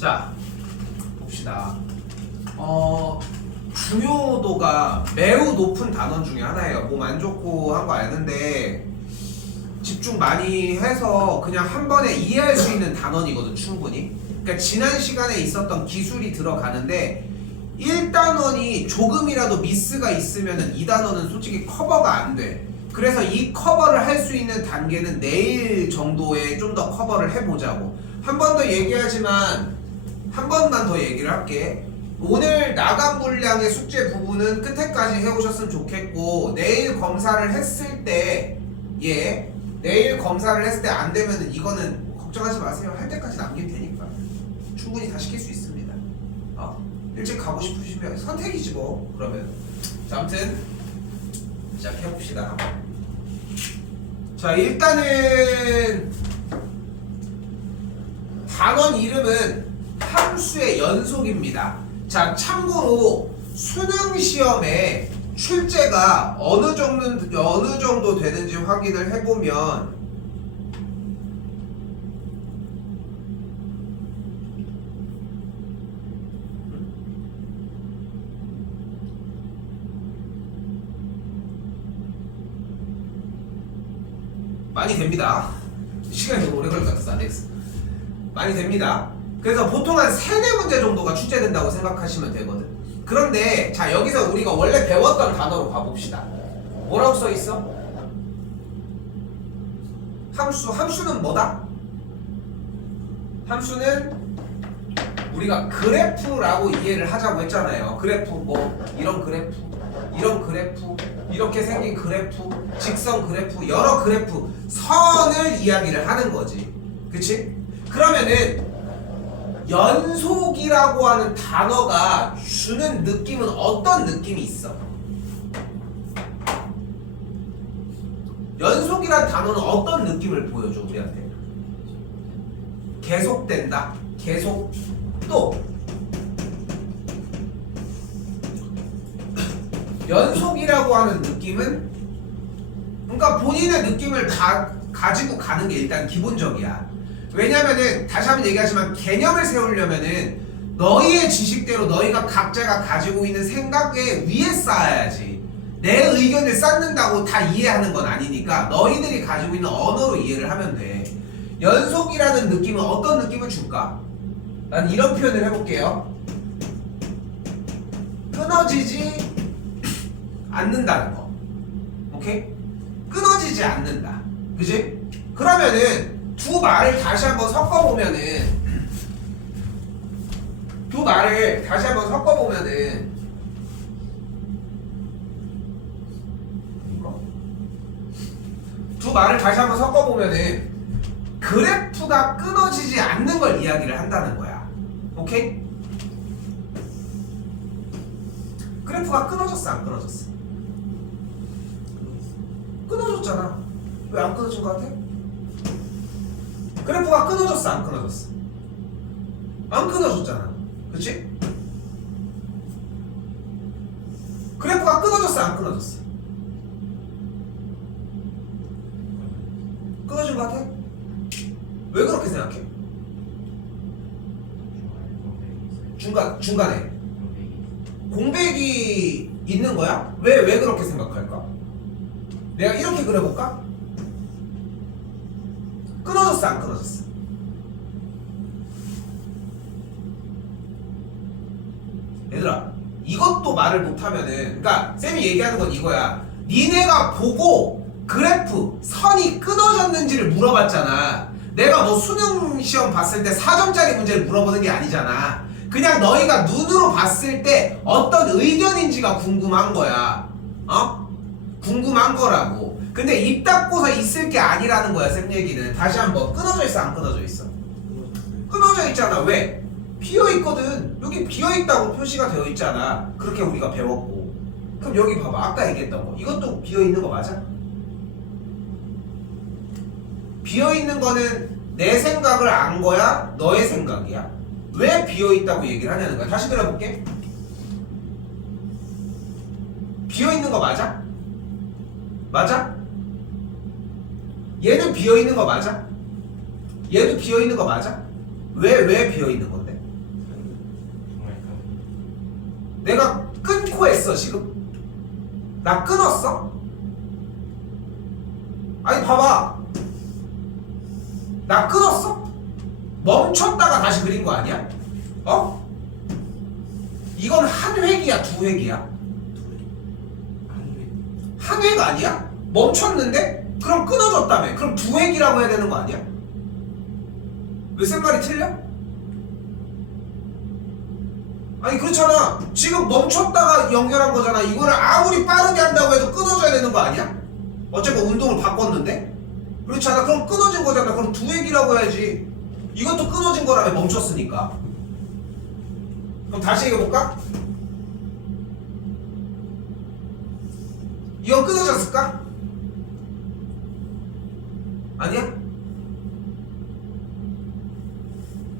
자, 봅시다. 중요도가 매우 높은 단원 중에 하나예요. 몸 안 좋고 한 거 아는데 집중 많이 해서 그냥 한 번에 이해할 수 있는 단원이거든, 충분히. 그러니까 지난 시간에 있었던 기술이 들어가는데 1단원이 조금이라도 미스가 있으면 2단원은 솔직히 커버가 안 돼. 그래서 이 커버를 할 수 있는 단계는 내일 정도에 좀 더 커버를 해보자고. 한 번 더 얘기하지만 한 번만 더 얘기를 할게. 오늘 나간 분량의 숙제 부분은 끝에까지 해오셨으면 좋겠고, 내일 검사를 했을 때 내일 검사를 했을 때 안 되면은 이거는 걱정하지 마세요. 할 때까지 남기면 되니까 충분히 다 시킬 수 있습니다. 일찍 가고 싶으시면 선택이지 뭐. 그러면 자, 아무튼 시작해봅시다. 자, 일단은 단원 이름은 함수의 연속입니다. 자, 참고로 수능 시험에 출제가 어느 정도 되는지 확인을 해보면 많이 됩니다. 시간이 너무 오래 걸릴 것 같아서 안 되겠어. 많이 됩니다. 그래서 보통 한 3-4문제 정도가 출제된다고 생각하시면 되거든. 그런데 자, 여기서 우리가 원래 배웠던 단어로 가봅시다. 뭐라고 써있어? 함수는 뭐다? 함수는 우리가 그래프라고 이해를 하자고 했잖아요. 그래프, 뭐 이런 그래프, 이런 그래프, 이렇게 생긴 그래프, 직선 그래프, 여러 그래프, 선을 이야기를 하는 거지. 그치? 그러면은 연속이라고 하는 단어가 주는 느낌은 어떤 느낌이 있어? 연속이란 단어는 어떤 느낌을 보여줘 우리한테? 계속된다. 계속. 또 연속이라고 하는 느낌은, 그러니까 본인의 느낌을 가지고 가는 게 일단 기본적이야. 왜냐면은 다시 한번 얘기하지만 개념을 세우려면은 너희의 지식대로 너희가 각자가 가지고 있는 생각에 위에 쌓아야지. 내 의견을 쌓는다고 다 이해하는 건 아니니까 너희들이 가지고 있는 언어로 이해를 하면 돼. 연속이라는 느낌은 어떤 느낌을 줄까? 난 이런 표현을 해볼게요. 끊어지지 않는다는 거. 오케이? 끊어지지 않는다. 그지? 그러면은 두 말을 다시 한번 섞어보면은 그래프가 끊어지지 않는 걸 이야기를 한다는 거야. 오케이? 그래프가 끊어졌어, 안 끊어졌어? 끊어졌잖아. 왜 안 끊어진 것 같아? 그래프가 끊어졌어, 안 끊어졌어? 안 끊어졌잖아. 그치? 그래프가 끊어졌어, 안 끊어졌어? 끊어진 것 같아? 왜 그렇게 생각해? 중간에 공백이 있는 거야? 왜 그렇게 생각할까? 내가 이렇게 그려볼까? 끊어졌어, 안 끊어졌어? 얘들아, 이것도 말을 못하면은, 그러니까 쌤이 얘기하는 건 이거야. 니네가 보고 그래프, 선이 끊어졌는지를 물어봤잖아. 내가 뭐 수능 시험 봤을 때 4점짜리 문제를 물어보는 게 아니잖아. 그냥 너희가 눈으로 봤을 때 어떤 의견인지가 궁금한 거야. 궁금한 거라고. 근데 입 닫고서 있을 게 아니라는 거야, 쌤 얘기는. 다시 한번, 끊어져 있어, 안 끊어져 있어? 끊어져 있잖아. 왜? 비어 있거든. 여기 비어 있다고 표시가 되어 있잖아. 그렇게 우리가 배웠고. 그럼 여기 봐봐, 아까 얘기했던 거. 이것도 비어 있는 거 맞아? 비어 있는 거는 내 생각을 안 거야? 너의 생각이야? 왜 비어 있다고 얘기를 하냐는 거야. 다시 그려볼게. 비어 있는 거 맞아? 맞아? 얘는 비어 있는 거 맞아? 얘도 비어 있는 거 맞아? 왜 비어 있는 건데? 내가 끊고 했어 지금? 나 끊었어? 아니 봐봐, 나 끊었어? 멈췄다가 다시 그린 거 아니야? 어? 이건 한 획이야 두 획이야? 한 획 아니야? 멈췄는데? 그럼 끊어졌다며. 그럼 두 획이라고 해야 되는 거 아니야? 왜 쌤말이 틀려? 아니 그렇잖아. 지금 멈췄다가 연결한 거잖아. 이거를 아무리 빠르게 한다고 해도 끊어져야 되는 거 아니야? 어차피 운동을 바꿨는데? 그렇잖아. 그럼 끊어진 거잖아. 그럼 두 획이라고 해야지. 이것도 끊어진 거라며, 멈췄으니까. 그럼 다시 얘기해볼까? 이건 끊어졌을까? 아니야?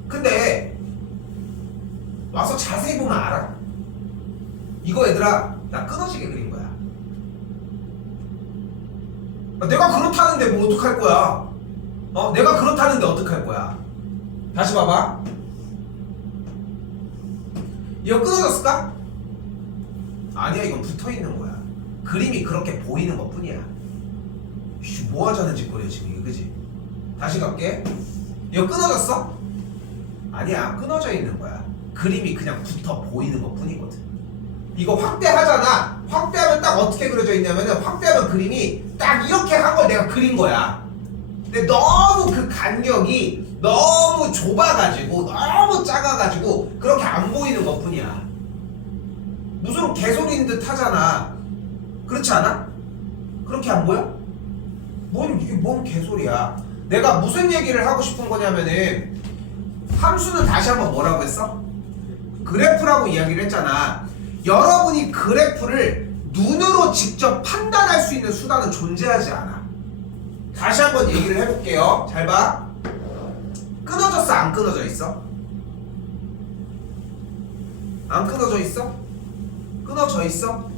근데 와서 자세히 보면 알아. 이거 얘들아, 나 끊어지게 그린 거야. 내가 그렇다는데 뭐 어떡할 거야? 내가 그렇다는데 어떡할 거야? 다시 봐봐. 이거 끊어졌을까? 아니야, 이건 붙어있는 거야. 그림이 그렇게 보이는 것 뿐이야. 뭐 하자는 짓거리야 지금 이거, 그지? 다시 갈게. 이거 끊어졌어? 아니야, 끊어져 있는 거야. 그림이 그냥 붙어 보이는 것 뿐이거든. 이거 확대하잖아. 확대하면 딱 어떻게 그려져 있냐면은, 확대하면 그림이 딱 이렇게 한 걸 내가 그린 거야. 근데 너무 그 간격이 너무 좁아가지고, 너무 작아가지고 그렇게 안 보이는 것 뿐이야. 무슨 개소리인 듯 하잖아. 그렇지 않아? 그렇게 안 보여? 이게 뭔 개소리야. 내가 무슨 얘기를 하고 싶은 거냐면은, 함수는 다시 한번 뭐라고 했어? 그래프라고 이야기를 했잖아. 여러분이 그래프를 눈으로 직접 판단할 수 있는 수단은 존재하지 않아. 다시 한번 얘기를 해볼게요. 잘 봐. 끊어졌어? 안 끊어져 있어? 안 끊어져 있어? 끊어져 있어?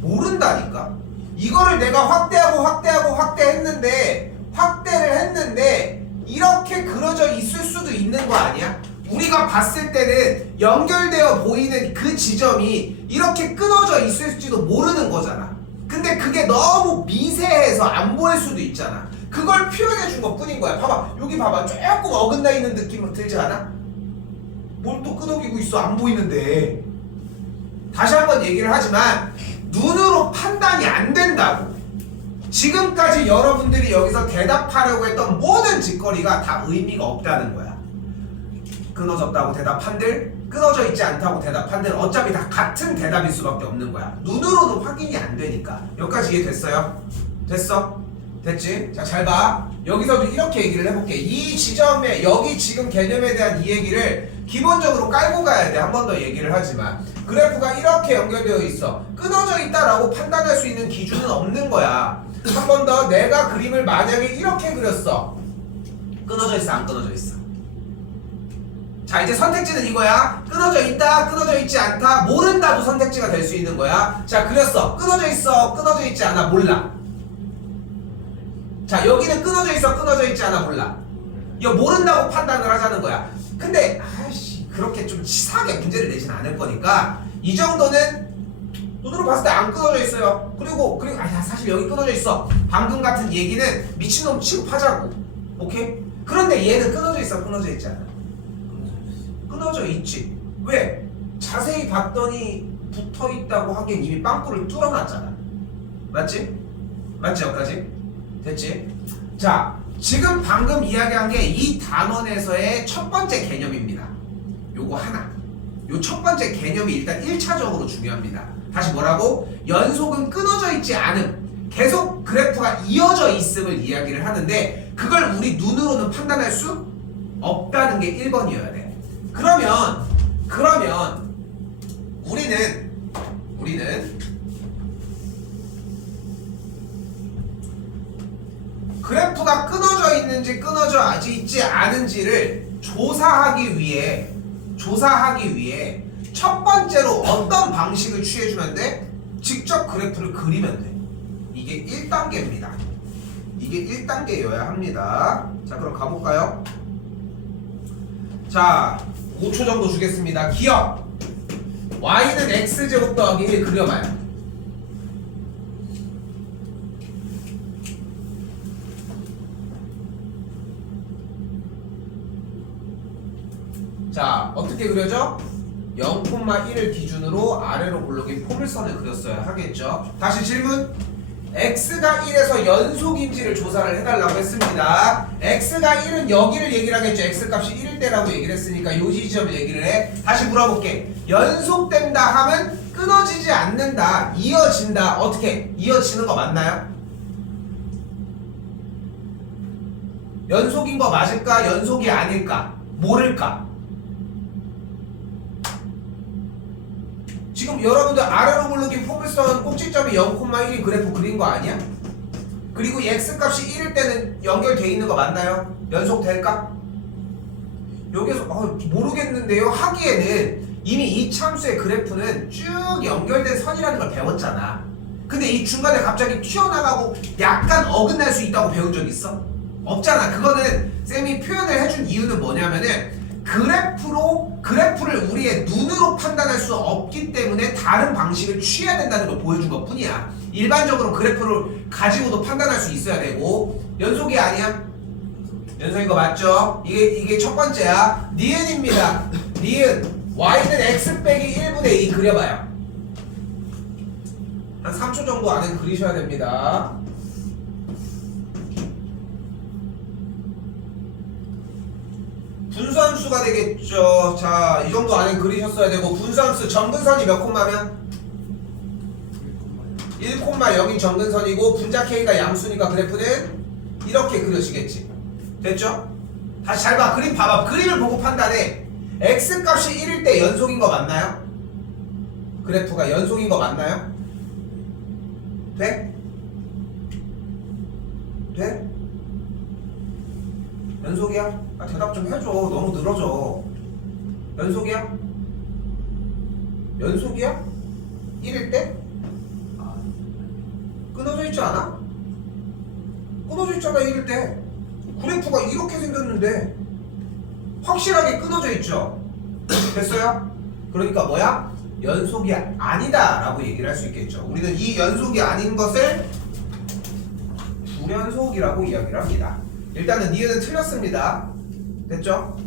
모른다니까. 이거를 내가 확대를 했는데 이렇게 그려져 있을 수도 있는 거 아니야? 우리가 봤을 때는 연결되어 보이는 그 지점이 이렇게 끊어져 있을지도 모르는 거잖아. 근데 그게 너무 미세해서 안 보일 수도 있잖아. 그걸 표현해 준 것 뿐인 거야. 봐봐, 여기 봐봐. 조금 어긋나 있는 느낌으로 들지 않아? 뭘 또 끄덕이고 있어, 안 보이는데. 다시 한번 얘기를 하지만 눈으로 판단이 안 된다고. 지금까지 여러분들이 여기서 대답하려고 했던 모든 짓거리가 다 의미가 없다는 거야. 끊어졌다고 대답한들, 끊어져 있지 않다고 대답한들, 어차피 다 같은 대답일 수밖에 없는 거야. 눈으로는 확인이 안 되니까. 여기까지 이해됐어요? 됐어? 됐지? 자, 잘 봐. 여기서도 이렇게 얘기를 해볼게. 이 지점에, 여기 지금 개념에 대한 이 얘기를 기본적으로 깔고 가야 돼. 한 번 더 얘기를 하지만, 그래프가 이렇게 연결되어 있어. 끊어져 있다라고 판단할 수 있는 기준은 없는 거야. 한 번 더, 내가 그림을 만약에 이렇게 그렸어. 끊어져 있어, 안 끊어져 있어? 자, 이제 선택지는 이거야. 끊어져 있다, 끊어져 있지 않다, 모른다도 선택지가 될 수 있는 거야. 자, 그렸어. 끊어져 있어, 끊어져 있지 않아, 몰라. 자, 여기는 끊어져 있어, 끊어져 있지 않아, 몰라. 이거 모른다고 판단을 하자는 거야. 근데 아이씨, 그렇게 좀 치사하게 문제를 내진 않을 거니까 이 정도는 눈으로 봤을 때 안 끊어져 있어요. 그리고 사실 여기 끊어져 있어. 방금 같은 얘기는 미친놈 취급하자고. 오케이? 그런데 얘는 끊어져 있어, 끊어져 있지 않아? 끊어져 있지. 왜? 자세히 봤더니 붙어 있다고 하기엔 이미 빵꾸를 뚫어놨잖아. 맞지? 맞지? 여기까지? 됐지? 자, 지금 방금 이야기한 게 이 단원에서의 첫 번째 개념입니다. 요거 하나. 요 첫 번째 개념이 일단 1차적으로 중요합니다. 다시 뭐라고? 연속은 끊어져 있지 않음. 계속 그래프가 이어져 있음을 이야기를 하는데, 그걸 우리 눈으로는 판단할 수 없다는 게 1번이어야 돼. 그러면 우리는 그래프가 끊어져 있는지 끊어져 있지 않은지를 조사하기 위해 첫 번째로 어떤 방식을 취해주면 돼? 직접 그래프를 그리면 돼. 이게 1단계입니다. 이게 1단계여야 합니다. 자, 그럼 가볼까요? 자, 5초 정도 주겠습니다. 기억 y는 x제곱 더하기 1 그려봐요. 자, 어떻게 그려져? 0,1을 기준으로 아래로 굴러긴 포물선을 그렸어야 하겠죠. 다시 질문. x가 1에서 연속인지를 조사를 해달라고 했습니다. x가 1은 여기를 얘기를 하겠죠. x값이 1일 때라고 얘기를 했으니까 요 지점을 얘기를 해. 다시 물어볼게. 연속된다 하면 끊어지지 않는다, 이어진다. 어떻게? 이어지는 거 맞나요? 연속인 거 맞을까? 연속이 아닐까? 모를까? 지금 여러분들 아래로 굴러긴 포물선 꼭지점이 0,1인 그래프 그린 거 아니야? 그리고 이 x값이 1일 때는 연결돼 있는 거 맞나요? 연속될까? 여기서 모르겠는데요 하기에는 이미 이 참수의 그래프는 쭉 연결된 선이라는 걸 배웠잖아. 근데 이 중간에 갑자기 튀어나가고 약간 어긋날 수 있다고 배운 적 있어? 없잖아. 그거는 쌤이 표현을 해준 이유는 뭐냐면은 그래프를 우리의 눈으로 판단할 수 없기 때문에 다른 방식을 취해야 된다는 걸 보여준 것 뿐이야. 일반적으로 그래프를 가지고도 판단할 수 있어야 되고. 연속이 아니야? 연속인 거 맞죠? 이게 첫 번째야. 니은입니다. 니은 y는 x 빼기 1분의 2 그려봐요. 한 3초 정도 안에 그리셔야 됩니다. 분수함수가 되겠죠. 자, 이 정도 안에 그리셨어야 되고, 분수함수 정근선이 몇 콤마면? 1,0인 정근선이고 분자 K가 양수니까 그래프는 이렇게 그려지겠지. 됐죠? 다시 잘 봐. 그림 봐봐. 그림을 보고 판단해. X값이 1일 때 연속인 거 맞나요? 그래프가 연속인 거 맞나요? 돼? 돼? 연속이야? 대답 좀 해줘. 너무 늘어져. 연속이야? 연속이야? 1일 때? 끊어져 있지 않아? 끊어져 있잖아 1일 때. 그래프가 이렇게 생겼는데 확실하게 끊어져 있죠? 됐어요? 그러니까 뭐야? 연속이 아니다 라고 얘기를 할 수 있겠죠. 우리는 이 연속이 아닌 것을 불연속이라고 이야기를 합니다. 일단은 니은은 틀렸습니다. 됐죠?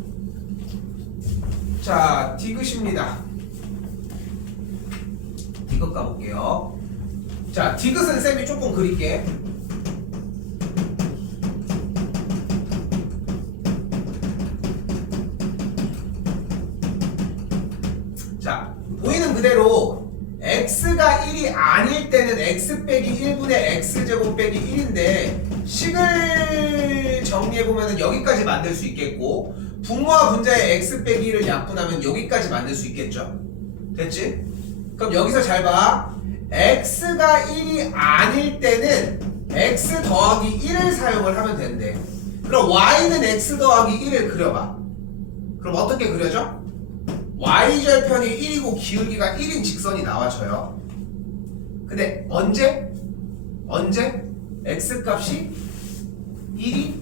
자, 디귿입니다. 디귿 가볼게요. 자, 디귿은 쌤이 조금 그릴게. 자, 보이는 그대로 x가 1이 아닐 때는 x 빼기 1분의 x제곱 빼기 1인데 식을 정리해보면 여기까지 만들 수 있겠고, 분모와 분자의 x 빼기 1을 약분하면 여기까지 만들 수 있겠죠? 됐지? 그럼 여기서 잘 봐. x가 1이 아닐 때는 x 더하기 1을 사용을 하면 된대. 그럼 y는 x 더하기 1을 그려봐. 그럼 어떻게 그려져? y절편이 1이고 기울기가 1인 직선이 나와져요. 근데 언제? x값이 1이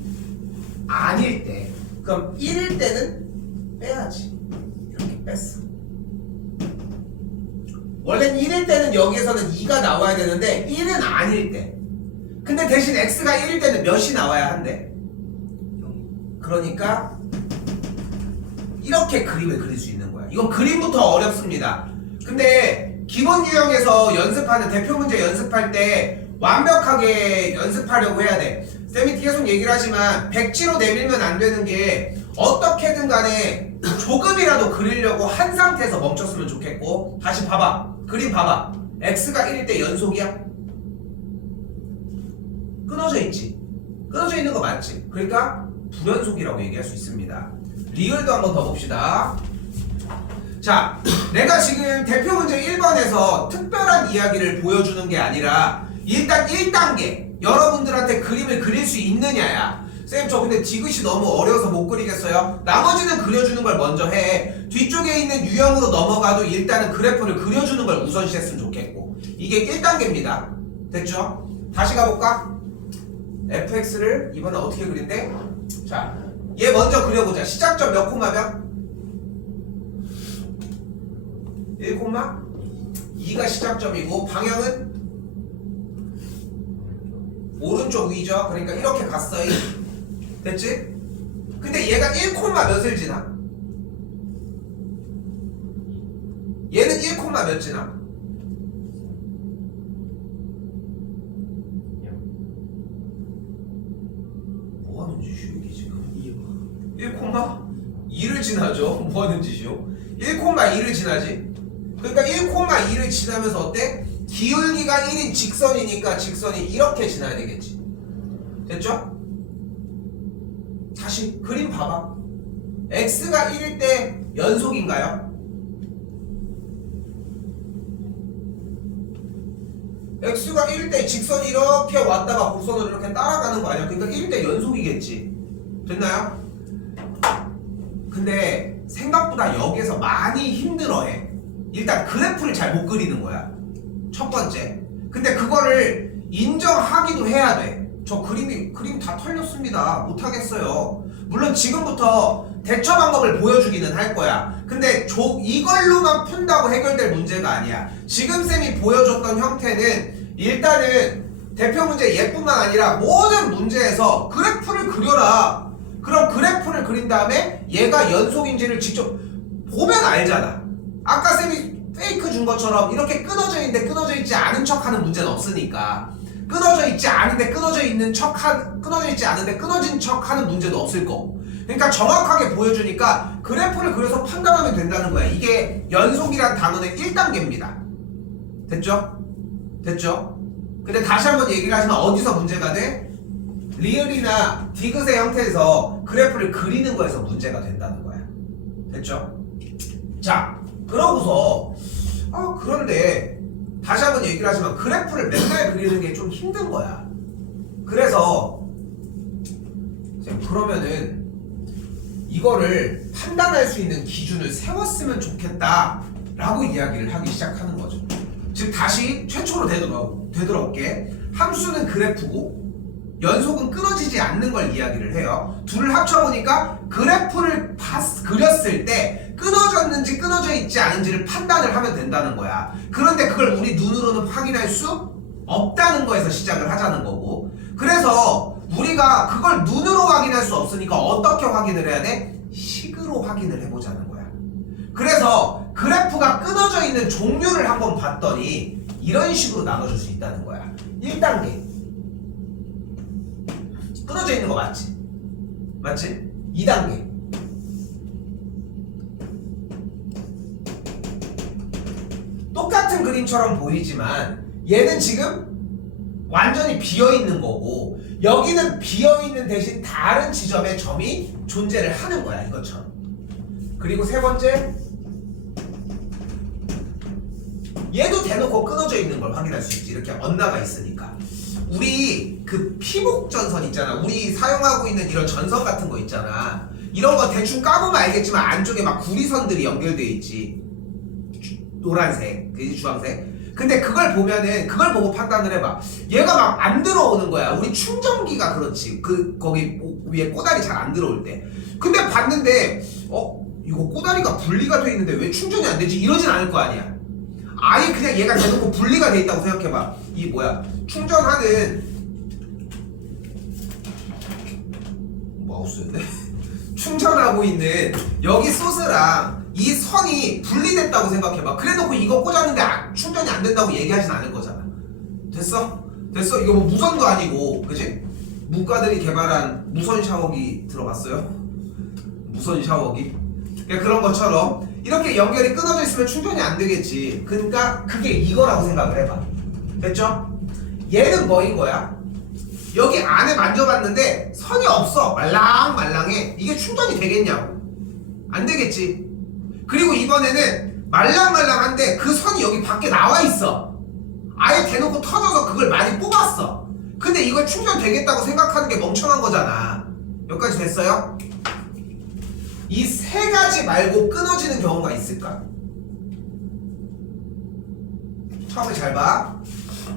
아닐 때. 그럼 1일 때는 빼야지. 이렇게 뺐어. 원래는 1일 때는 여기에서는 2가 나와야 되는데 1은 아닐 때. 근데 대신 x가 1일 때는 몇이 나와야 한대? 그러니까 이렇게 그림을 그릴 수 있는 거야. 이건 그림부터 어렵습니다. 근데 기본 유형에서 연습하는 대표 문제 연습할 때 완벽하게 연습하려고 해야 돼. 쌤이 계속 얘기를 하지만 백지로 내밀면 안 되는 게 어떻게든 간에 조금이라도 그리려고 한 상태에서 멈췄으면 좋겠고. 다시 봐봐. 그림 봐봐. x가 1일 때 연속이야? 끊어져 있지. 끊어져 있는 거 맞지? 그러니까 불연속이라고 얘기할 수 있습니다. 리을도 한번 더 봅시다. 자, 내가 지금 대표 문제 1번에서 특별한 이야기를 보여주는 게 아니라 일단 1단계 여러분들한테 그림을 그릴 수 있느냐야. 쌤, 저 근데 디귿이 너무 어려워서 못 그리겠어요. 나머지는 그려주는 걸 먼저 해. 뒤쪽에 있는 유형으로 넘어가도 일단은 그래프를 그려주는 걸 우선시 했으면 좋겠고. 이게 1단계입니다. 됐죠? 다시 가볼까? fx를 이번에 어떻게 그린대? 자, 얘 먼저 그려보자. 시작점 몇 콤마면? 1,2가 시작점이고 방향은 오른쪽 위죠. 그러니까 이렇게 갔어요. 됐지? 근데 얘가 1, 몇을 지나? 얘는 1, 몇 지나? 뭐 하는 짓이요 이게 지금? 1,2를 지나죠. 뭐 하는 짓이요? 1,2를 지나지. 그러니까 1,2를 지나면서 어때? 기울기가 1인 직선이니까 직선이 이렇게 지나야 되겠지. 됐죠? 다시 그림 봐봐. x가 1일 때 연속인가요? x가 1일 때 직선이 이렇게 왔다가 곡선으로 이렇게 따라가는 거 아니야? 그러니까 1일 때 연속이겠지. 됐나요? 근데 생각보다 여기에서 많이 힘들어해. 일단 그래프를 잘 못 그리는 거야. 첫 번째. 근데 그거를 인정하기도 해야 돼. 저 그림 다 털렸습니다. 못하겠어요. 물론 지금부터 대처 방법을 보여주기는 할 거야. 근데 이걸로만 푼다고 해결될 문제가 아니야. 지금 쌤이 보여줬던 형태는 일단은 대표 문제 얘뿐만 아니라 모든 문제에서 그래프를 그려라. 그럼 그래프를 그린 다음에 얘가 연속인지를 직접 보면 알잖아. 아까 쌤이 페이크 준 것처럼 이렇게 끊어져 있는데 끊어져 있지 않은 척하는 문제는 없으니까. 끊어져 있지 않은데 끊어져 있지 않은데 끊어진 척하는 문제도 없을 거고. 그러니까 정확하게 보여주니까 그래프를 그려서 판단하면 된다는 거야. 이게 연속이란 단어의 1단계입니다. 됐죠? 됐죠? 근데 다시 한번 얘기를 하지만 어디서 문제가 돼? 리을이나 디귿의 형태에서 그래프를 그리는 거에서 문제가 된다는 거야. 됐죠? 자, 그러고서 그런데 다시 한번 얘기를 하지만 그래프를 맨날 그리는 게 좀 힘든 거야. 그래서 그러면은 이거를 판단할 수 있는 기준을 세웠으면 좋겠다 라고 이야기를 하기 시작하는 거죠. 즉 다시 최초로 되돌아올게. 함수는 그래프고 연속은 끊어지지 않는 걸 이야기를 해요. 둘을 합쳐보니까 그래프를 그렸을 때 끊어졌는지 끊어져 있지 않은지를 판단을 하면 된다는 거야. 그런데 그걸 우리 눈으로는 확인할 수 없다는 거에서 시작을 하자는 거고. 그래서 우리가 그걸 눈으로 확인할 수 없으니까 어떻게 확인을 해야 돼? 식으로 확인을 해보자는 거야. 그래서 그래프가 끊어져 있는 종류를 한번 봤더니 이런 식으로 나눠줄 수 있다는 거야. 1단계 끊어져 있는 거 맞지? 맞지? 2단계 똑같은 그림처럼 보이지만 얘는 지금 완전히 비어있는 거고 여기는 비어있는 대신 다른 지점에 점이 존재를 하는 거야. 이것처럼. 그리고 세 번째 얘도 대놓고 끊어져 있는 걸 확인할 수 있지. 이렇게 엇나가 있으니까. 우리 그 피복전선 있잖아. 우리 사용하고 있는 이런 전선 같은 거 있잖아. 이런 거 대충 까보면 알겠지만 안쪽에 막 구리선들이 연결돼 있지. 노란색, 그지 주황색. 근데 그걸 보면은 그걸 보고 판단을 해봐. 얘가 막 안 들어오는 거야. 우리 충전기가 그렇지. 거기 위에 꼬다리 잘 안 들어올 때. 근데 봤는데 이거 꼬다리가 분리가 돼 있는데 왜 충전이 안 되지? 이러진 않을 거 아니야. 아예 그냥 얘가 대놓고 분리가 돼 있다고 생각해봐. 이 뭐야? 충전하는 마우스인데? 충전하고 있는 여기 소스랑 이 선이 분리됐다고 생각해봐. 그래놓고 이거 꽂았는데 충전이 안 된다고 얘기하진 않을 거잖아. 됐어? 됐어? 이거 뭐 무선도 아니고, 그치? 문과들이 개발한 무선 샤워기 들어봤어요? 무선 샤워기? 그러니까 그런 것처럼 이렇게 연결이 끊어져 있으면 충전이 안 되겠지. 그러니까 그게 이거라고 생각을 해봐. 됐죠? 얘는 뭐인 거야? 여기 안에 만져봤는데 선이 없어. 말랑말랑해. 이게 충전이 되겠냐고. 안 되겠지. 그리고 이번에는 말랑말랑한데 그 선이 여기 밖에 나와 있어. 아예 대놓고 터져서 그걸 많이 뽑았어. 근데 이걸 충전되겠다고 생각하는 게 멍청한 거잖아. 여기까지 됐어요? 이 세 가지 말고 끊어지는 경우가 있을까? 처음에 잘 봐.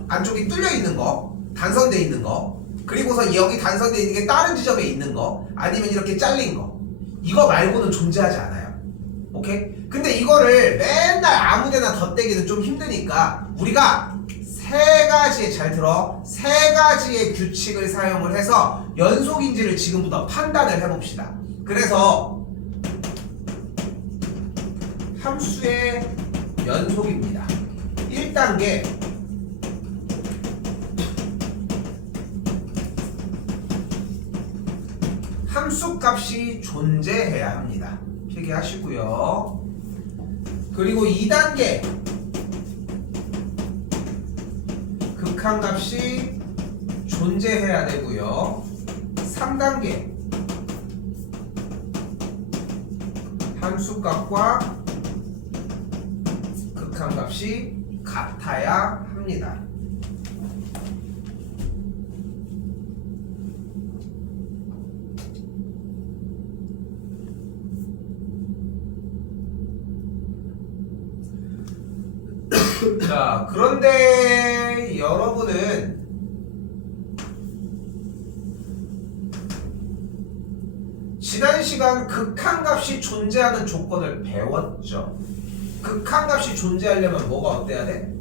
안쪽이 뚫려 있는 거, 단선돼 있는 거, 그리고서 여기 단선돼 있는 게 다른 지점에 있는 거, 아니면 이렇게 잘린 거. 이거 말고는 존재하지 않아요. 오케이? 근데 이거를 맨날 아무데나 덧대기는 좀 힘드니까 우리가 세 가지의, 잘 들어, 세 가지의 규칙을 사용을 해서 연속인지를 지금부터 판단을 해봅시다. 그래서 함수의 연속입니다. 1단계 함수값이 존재해야 합니다. 필기하시고요. 그리고 2단계 극한값이 존재해야 되고요. 3단계 함수값과 극한값이 같아야 합니다. 자, 그런데 여러분은 지난 시간 극한값이 존재하는 조건을 배웠죠. 극한값이 존재하려면 뭐가 어때야 돼?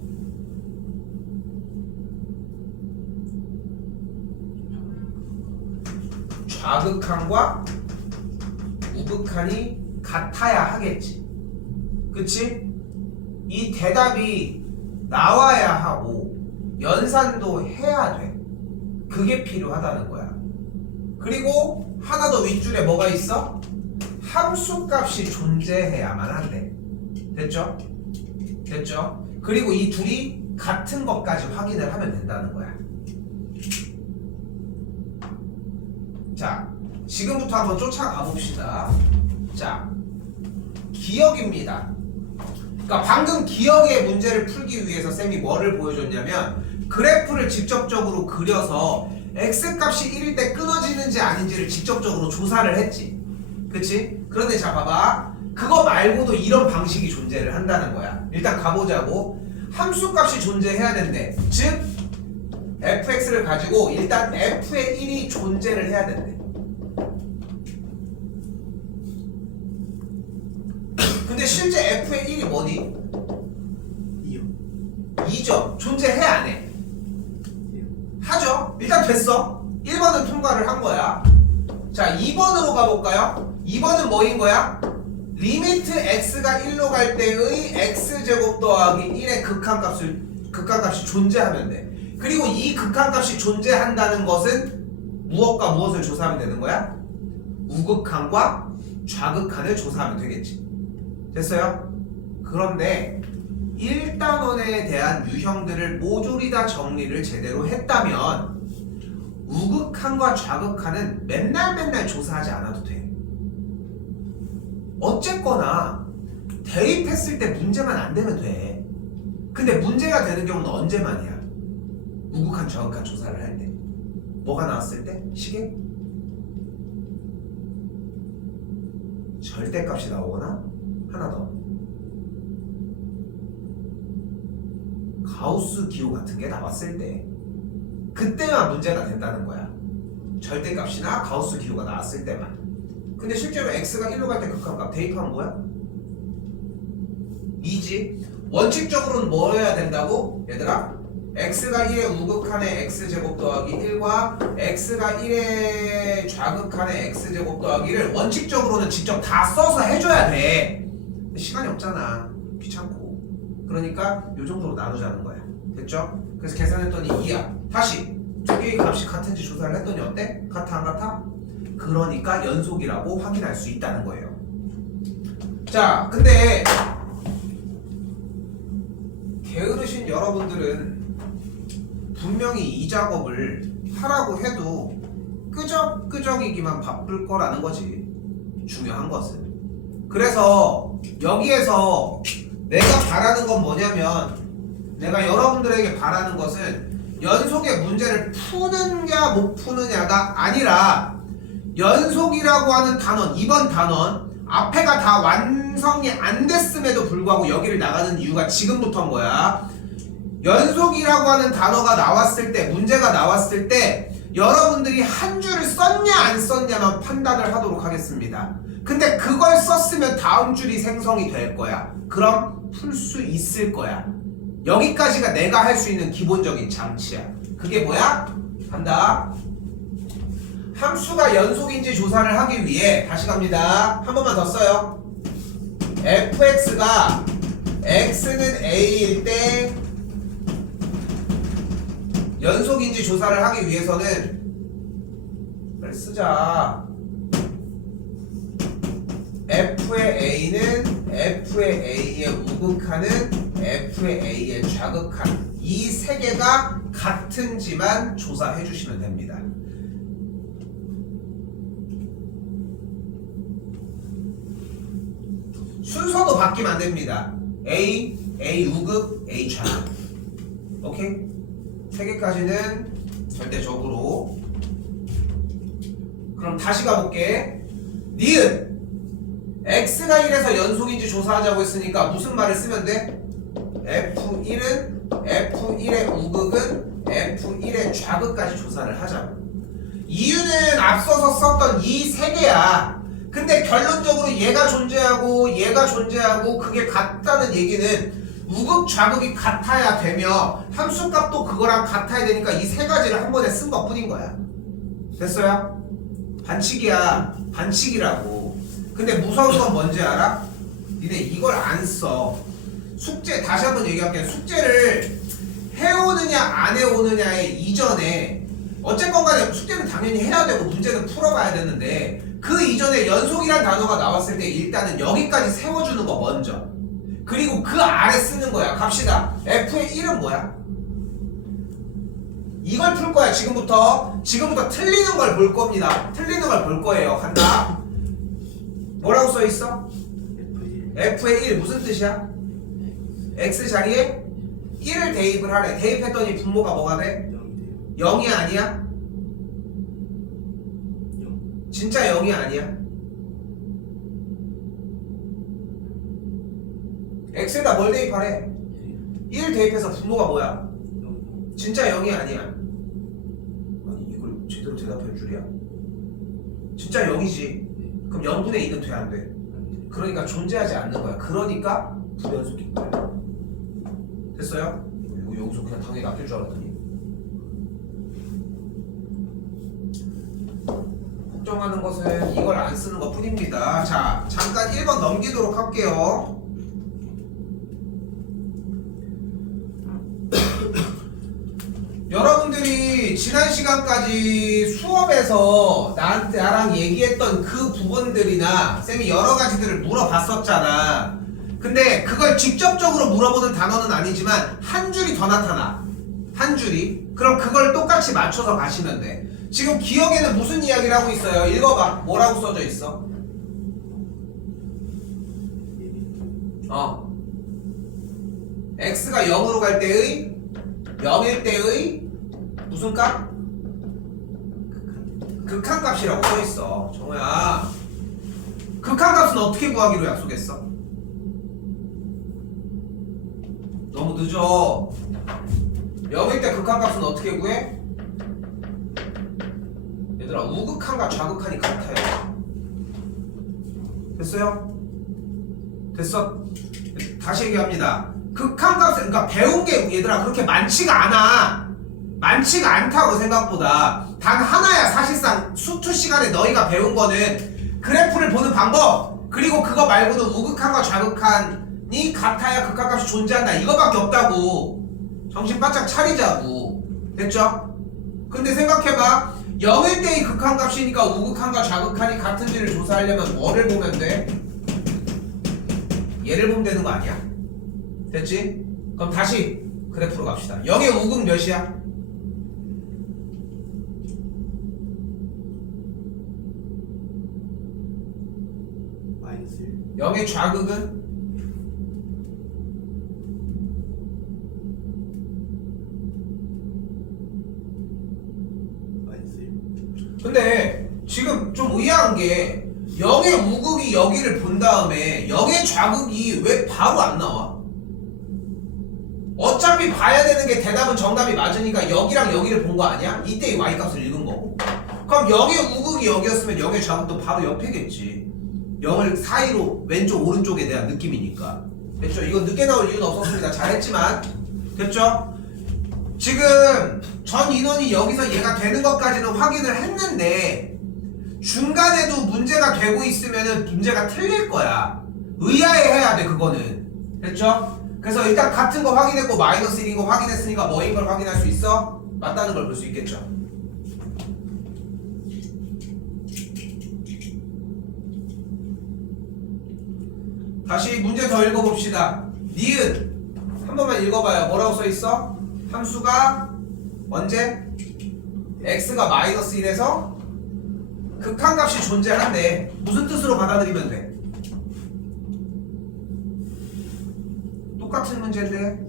좌극한과 우극한이 같아야 하겠지. 그치? 이 대답이 나와야 하고 연산도 해야 돼. 그게 필요하다는 거야. 그리고 하나 더 윗줄에 뭐가 있어? 함수값이 존재해야만 한대. 됐죠? 됐죠? 그리고 이 둘이 같은 것까지 확인을 하면 된다는 거야. 자, 지금부터 한번 쫓아가 봅시다. 자, 기억입니다. 그러니까 방금 기억의 문제를 풀기 위해서 쌤이 뭐를 보여줬냐면 그래프를 직접적으로 그려서 x값이 1일 때 끊어지는지 아닌지를 직접적으로 조사를 했지. 그치? 그런데 자 봐봐, 그거 말고도 이런 방식이 존재를 한다는 거야. 일단 가보자고. 함수값이 존재해야 된대. 즉 fx를 가지고 일단 f의 1이 존재를 해야 된대. 근데 실제 f의 1이 뭐니? 2죠. 존재해 안 해? 하죠. 일단 됐어. 1번은 통과를 한 거야. 자, 2번으로 가볼까요? 2번은 뭐인 거야? 리미트 x가 1로 갈 때의 x제곱 더하기 1의 극한값이 존재하면 돼. 그리고 이 극한값이 존재한다는 것은 무엇과 무엇을 조사하면 되는 거야? 우극한과 좌극한을 조사하면 되겠지. 됐어요? 그런데 1단원에 대한 유형들을 모조리 다 정리를 제대로 했다면 우극한과 좌극한은 맨날 조사하지 않아도 돼. 어쨌거나 대입했을 때 문제만 안 되면 돼. 근데 문제가 되는 경우는 언제만이야? 우극한 좌극한 조사를 할 때. 뭐가 나왔을 때? 시계? 절대값이 나오거나 하나 더, 가우스 기호 같은 게 나왔을 때, 그때만 문제가 된다는 거야. 절대값이나 가우스 기호가 나왔을 때만. 근데 실제로 x가 1로 갈 때 극한값 대입하면 뭐야? 2지. 원칙적으로는 뭐여야 된다고? 얘들아, x가 1의 우극한의 x제곱 더하기 1과 x가 1의 좌극한의 x제곱 더하기 1을 원칙적으로는 직접 다 써서 해줘야 돼. 시간이 없잖아. 귀찮고. 그러니까 요 정도로 나누자는 거야. 됐죠? 그래서 계산했더니 2야. 다시 두 개의 값이 같은지 조사를 했더니 어때? 같아 안 같아? 그러니까 연속이라고 확인할 수 있다는 거예요. 자, 근데 게으르신 여러분들은 분명히 이 작업을 하라고 해도 끄적끄적이기만 바쁠 거라는 거지. 중요한 것은. 그래서 여기에서 내가 바라는 건 뭐냐면, 내가 여러분들에게 바라는 것은 연속의 문제를 푸느냐 못 푸느냐가 아니라 연속이라고 하는 단원, 이번 단원 앞에가 다 완성이 안 됐음에도 불구하고 여기를 나가는 이유가 지금부터인 거야. 연속이라고 하는 단어가 나왔을 때, 문제가 나왔을 때 여러분들이 한 줄을 썼냐 안 썼냐만 판단을 하도록 하겠습니다. 근데 그걸 썼으면 다음 줄이 생성이 될 거야. 그럼 풀 수 있을 거야. 여기까지가 내가 할 수 있는 기본적인 장치야. 그게 뭐야? 간다. 함수가 연속인지 조사를 하기 위해 다시 갑니다. 한 번만 더 써요. fx가 x는 a일 때 연속인지 조사를 하기 위해서는 빨리 쓰자. f의 a는 f의 a에 우극하는 f의 a에 좌극한 이 세 개가 같은지만 조사해 주시면 됩니다. 순서도 바뀌면 안 됩니다. A, A 우극, A 좌극. 오케이? 세 개까지는 절대적으로. 그럼 다시 가볼게. 니은 x가 1에서 연속인지 조사하자고 했으니까 무슨 말을 쓰면 돼? f1은 f1의 우극은 f1의 좌극까지 조사를 하자고. 이유는 앞서서 썼던 이 세 개야. 근데 결론적으로 얘가 존재하고 그게 같다는 얘기는 우극 좌극이 같아야 되며 함수값도 그거랑 같아야 되니까 이 세 가지를 한 번에 쓴 것뿐인 거야. 됐어요? 반칙이야. 반칙이라고. 근데 무서운 건 뭔지 알아? 니네 이걸 안 써. 숙제 다시 한번 얘기할게. 숙제를 해오느냐 안 해오느냐의 이전에 어쨌건 간에 숙제는 당연히 해야 되고 문제는 풀어봐야 되는데 그 이전에 연속이란 단어가 나왔을 때 일단은 여기까지 세워주는 거 먼저. 그리고 그 아래 쓰는 거야. 갑시다. f의 1은 뭐야? 이걸 풀 거야. 지금부터 틀리는 걸 볼 겁니다. 틀리는 걸 볼 거예요. 간다. 뭐라고 써 있어? f의 1 무슨 뜻이야? x 자리에 1을 대입을 하래. 대입했더니 분모가 뭐가 돼? 0이 아니야? 진짜 0이 아니야? x에다 뭘 대입하래? 1 대입해서 분모가 뭐야? 진짜 0이 아니야? 아니 이걸 제대로 대답할 줄이야? 진짜 0이지. 그럼 0분의 2는 돼 안 돼? 그러니까 존재하지 않는 거야. 그러니까 불연속인 거야. 됐어요? 이거 여기서 그냥 당연히 놔둘 줄 알았더니 걱정하는 것은 이걸 안 쓰는 것 뿐입니다. 자, 잠깐 1번 넘기도록 할게요. 여러분들이 지난 시간까지 수업에서 나랑 얘기했던 그 부분들이나 쌤이 여러 가지들을 물어봤었잖아. 근데 그걸 직접적으로 물어보는 단어는 아니지만 한 줄이 더 나타나. 한 줄이. 그럼 그걸 똑같이 맞춰서 가시면 돼. 지금 기억에는 무슨 이야기를 하고 있어요? 읽어봐. 뭐라고 써져 있어? x가 0으로 갈 때의 0일 때의 무슨 값? 극한값이라고 써있어. 정우야, 극한값은 어떻게 구하기로 약속했어? 너무 늦어. 0일 때 극한값은 어떻게 구해? 얘들아, 우극한과 좌극한이 같아요. 됐어요? 됐어? 다시 얘기합니다. 극한값은, 그러니까 배운 게 얘들아 그렇게 많지가 않아. 많지가 않다고. 생각보다 단 하나야. 사실상 수투 시간에 너희가 배운 거는 그래프를 보는 방법, 그리고 그거 말고는 우극한과 좌극한이 같아야 극한값이 존재한다, 이거밖에 없다고. 정신 바짝 차리자고. 됐죠? 근데 생각해봐. 0일 때의 극한값이니까 우극한과 좌극한이 같은지를 조사하려면 뭐를 보면 돼? 얘를 보면 되는 거 아니야? 됐지? 그럼 다시 그래프로 갑시다. 0의 우극 몇이야? 마이너스 1. 0의 좌극은? 마이너스 1. 근데 지금 좀 의아한 게 0의 우극이 여기를 본 다음에 0의 좌극이 왜 바로 안 나와? 어차피 봐야 되는 게 대답은 정답이 맞으니까 여기랑 여기를 본 거 아니야? 이때 이 y값을 읽은 거고. 그럼 0의 우극이 여기였으면 0의 좌극도 바로 옆이겠지. 0을 사이로 왼쪽 오른쪽에 대한 느낌이니까. 됐죠? 이건 늦게 나올 이유는 없었습니다. 잘했지만 됐죠? 지금 전 인원이 여기서 얘가 되는 것까지는 확인을 했는데 중간에도 문제가 되고 있으면은 문제가 틀릴 거야. 의아해해야 돼 그거는. 됐죠? 그래서 일단 같은 거 확인했고 마이너스 1인 거 확인했으니까 뭐인 걸 확인할 수 있어? 맞다는 걸 볼 수 있겠죠. 다시 문제 더 읽어봅시다. 니은 한 번만 읽어봐요. 뭐라고 써있어? 함수가 언제? x가 마이너스 1에서 극한값이 존재한대. 무슨 뜻으로 받아들이면 돼? 똑같은 문제인데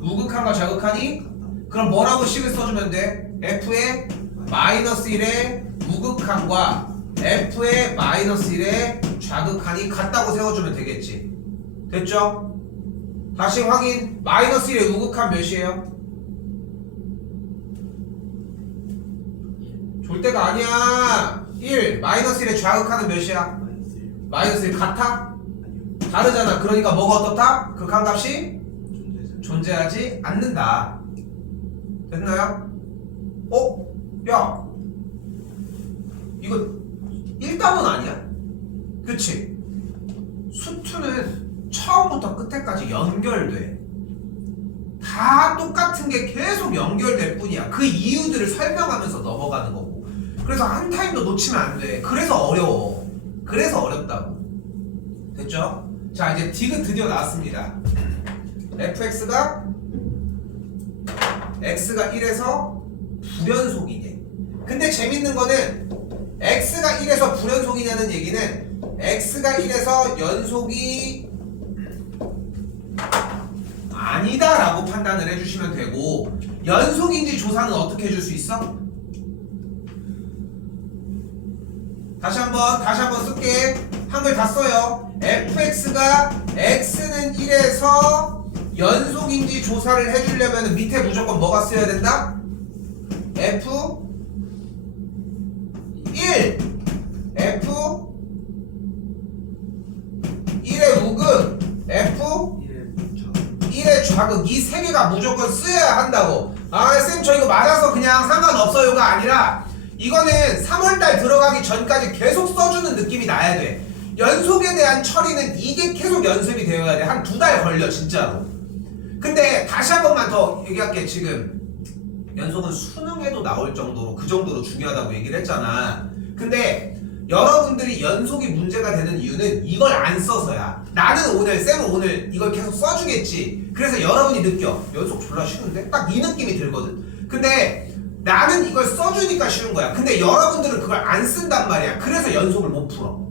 우극한과 자극한이? 그럼 뭐라고 식을 써주면 돼? f의 마이너스 1의 우극한과 f의 마이너스 1의 좌극한이 같다고 세워주면 되겠지. 됐죠? 다시 확인. 마이너스 1의 우극한 몇이에요? 졸대가 아니야. 1 마이너스 1의 좌극한은 몇이야? 마이너스 1. 마이너스 1 같아? 아니요. 다르잖아. 그러니까 뭐가 어떻다? 극한값이 존재하지. 존재하지 않는다. 됐나요? 야 이거 1단원 아니야? 그치? 수투는 처음부터 끝에까지 연결돼. 다 똑같은 게 계속 연결될 뿐이야. 그 이유들을 설명하면서 넘어가는 거고. 그래서 한 타임도 놓치면 안 돼. 그래서 어려워. 그래서 어렵다고. 됐죠? 자 이제 디귿 드디어 나왔습니다. fx가 x가 1에서 불연속이네. 근데 재밌는 거는 x가 1에서 불연속이냐는 얘기는 x가 1에서 연속이 아니다 라고 판단을 해주시면 되고, 연속인지 조사는 어떻게 해줄 수 있어? 다시 한번 쓸게. 한글 다 써요. fx가 x는 1에서 연속인지 조사를 해주려면 밑에 무조건 뭐가 써야 된다? f 1 f 1의 우극 f 1의 좌극. 이 세 개가 무조건 쓰여야 한다고. 아 쌤 저 이거 맞아서 그냥 상관없어요가 아니라 이거는 3월달 들어가기 전까지 계속 써주는 느낌이 나야 돼. 연속에 대한 처리는 이게 계속 연습이 되어야 돼. 한 2달 걸려 진짜로. 근데 다시 한 번만 더 얘기할게. 지금 연속은 수능에도 나올 정도로 그 정도로 중요하다고 얘기를 했잖아. 근데 여러분들이 연속이 문제가 되는 이유는 이걸 안 써서야. 나는 오늘 쌤은 오늘 이걸 계속 써주겠지. 그래서 여러분이 느껴 연속 졸라 쉬운데? 딱 이 느낌이 들거든. 근데 나는 이걸 써주니까 쉬운 거야. 근데 여러분들은 그걸 안 쓴단 말이야. 그래서 연속을 못 풀어.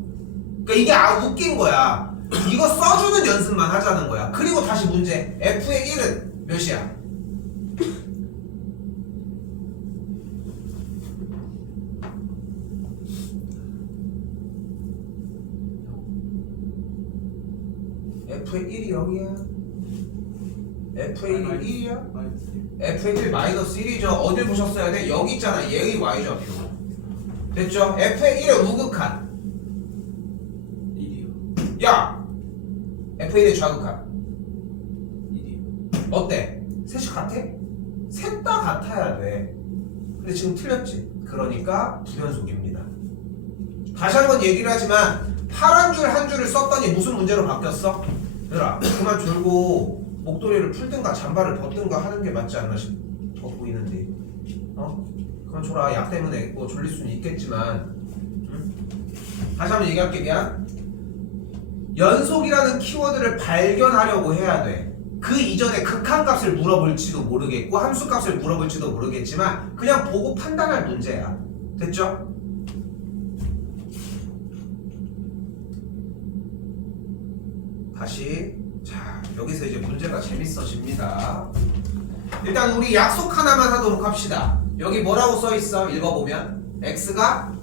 그러니까 이게 웃긴 거야. 이거 써주는 연습만 하자는 거야. 그리고 다시 문제. f의 1은 몇이야? f의 1이 0이야? f의 1이 1이야? 마이너스 1. f의 1 마이너스 1이죠. 어딜 보셨어야 돼? 여기 있잖아. 얘의 y좌표. 됐죠? f의 1의 우극한. 1이요. 야! f의 1의 좌극한. 1이요. 어때? 셋이 같아? 셋 다 같아야 돼. 근데 지금 틀렸지? 그러니까 불연속입니다. 다시 한 번 얘기를 하지만 파란 줄 한 줄을 썼더니 무슨 문제로 바뀌었어? 얘들아 그만 졸고 목도리를 풀든가 잠바를 벗든가 하는 게 맞지 않나 싶어 보이는데. 그만 졸아. 약 때문에 뭐 졸릴 수는 있겠지만. 응? 다시 한번 얘기할게. 미안. 연속이라는 키워드를 발견하려고 해야 돼. 그 이전에 극한값을 물어볼지도 모르겠고 함수값을 물어볼지도 모르겠지만 그냥 보고 판단할 문제야. 됐죠? 다시. 자 여기서 이제 문제가 재밌어집니다. 일단 우리 약속 하나만 하도록 합시다. 여기 뭐라고 써있어? 읽어보면 x가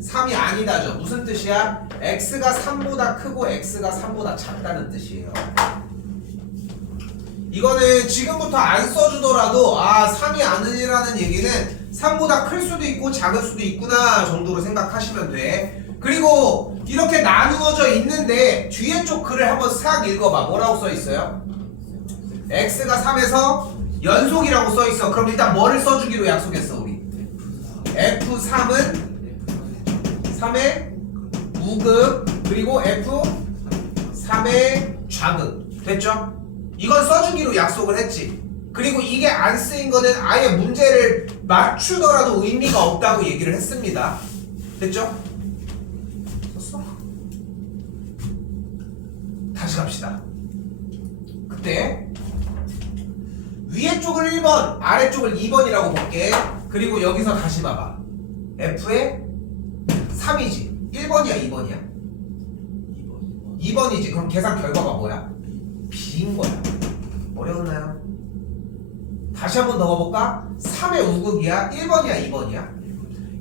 3이 아니다죠. 무슨 뜻이야? x가 3보다 크고 x가 3보다 작다는 뜻이에요. 이거는 지금부터 안 써주더라도 3이 아니라는 얘기는 3보다 클 수도 있고 작을 수도 있구나 정도로 생각하시면 돼. 그리고 이렇게 나누어져 있는데 뒤에 쪽 글을 한번 싹 읽어봐. 뭐라고 써 있어요? x가 3에서 연속이라고 써 있어. 그럼 일단 뭐를 써주기로 약속했어 우리? F3은 3의 우극 그리고 F3의 좌극 됐죠? 이건 써주기로 약속을 했지. 그리고 이게 안 쓰인 거는 아예 문제를 맞추더라도 의미가 없다고 얘기를 했습니다. 됐죠? 썼어? 다시 갑시다. 그때 위에 쪽을 1번 아래 쪽을 2번이라고 볼게. 그리고 여기서 다시 봐봐. F의 3이지 1번이야 2번이야? 2번 2번이지. 그럼 계산 결과가 뭐야? B인 거야. 어려웠나요? 다시 한번 넣어볼까? 3의 우극이야? 1번이야 2번이야?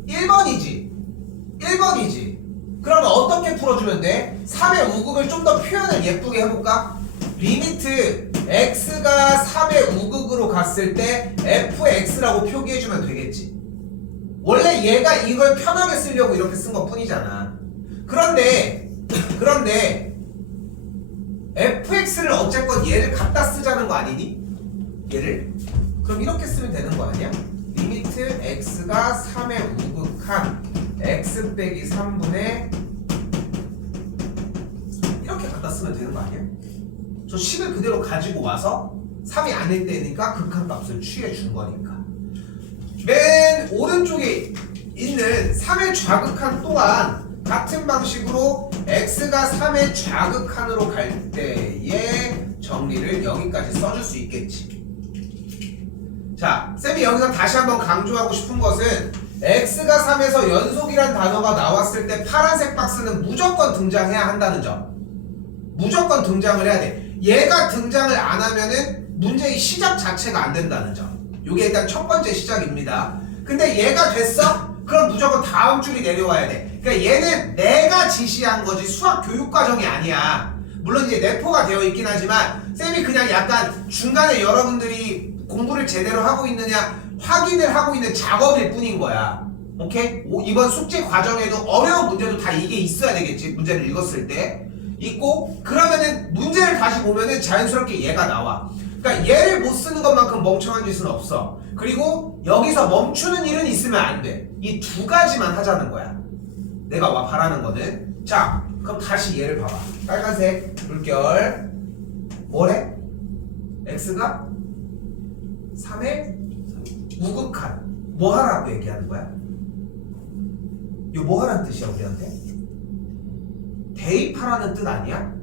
1번이지 1번이지. 그러면 어떻게 풀어주면 돼? 3의 우극을 좀 더 표현을 예쁘게 해볼까? 리미트 x가 3의 우극으로 갔을 때 fx라고 표기해주면 되겠지. 원래 얘가 이걸 편하게 쓰려고 이렇게 쓴 것 뿐이잖아. 그런데 fx를 어쨌건 얘를 갖다 쓰자는 거 아니니? 얘를? 그럼 이렇게 쓰면 되는 거 아니야? 리미트 x가 3의 우극한 x 빼기 3분의 이렇게 갖다 쓰면 되는 거 아니야? 저 10을 그대로 가지고 와서 3이 아닐 때니까 극한값을 취해 준 거니까. 맨 오른쪽에 있는 3의 좌극한 또한 같은 방식으로 x가 3의 좌극한으로 갈 때의 정리를 여기까지 써줄 수 있겠지. 자, 쌤이 여기서 다시 한번 강조하고 싶은 것은 x가 3에서 연속이란 단어가 나왔을 때 파란색 박스는 무조건 등장해야 한다는 점. 무조건 등장을 해야 돼. 얘가 등장을 안 하면은 문제의 시작 자체가 안 된다는 점. 이게 일단 첫 번째 시작입니다. 근데 얘가 됐어? 그럼 무조건 다음 줄이 내려와야 돼. 그러니까 얘는 내가 지시한 거지 수학 교육 과정이 아니야. 물론 이제 내포가 되어 있긴 하지만 쌤이 그냥 약간 중간에 여러분들이 공부를 제대로 하고 있느냐 확인을 하고 있는 작업일 뿐인 거야. 오케이? 이번 숙제 과정에도 어려운 문제도 다 이게 있어야 되겠지. 문제를 읽었을 때 있고, 그러면은 문제를 다시 보면은 자연스럽게 얘가 나와. 그러니까 얘를 못 쓰는 것만큼 멍청한 짓은 없어. 그리고 여기서 멈추는 일은 있으면 안 돼. 이 두 가지만 하자는 거야. 내가 바라는 거는. 자, 그럼 다시 얘를 봐봐. 빨간색 물결 뭐래? x가 3의 우극한 뭐 하라고 얘기하는 거야? 이거 뭐 하라는 뜻이야 우리한테? 대입하라는 뜻 아니야?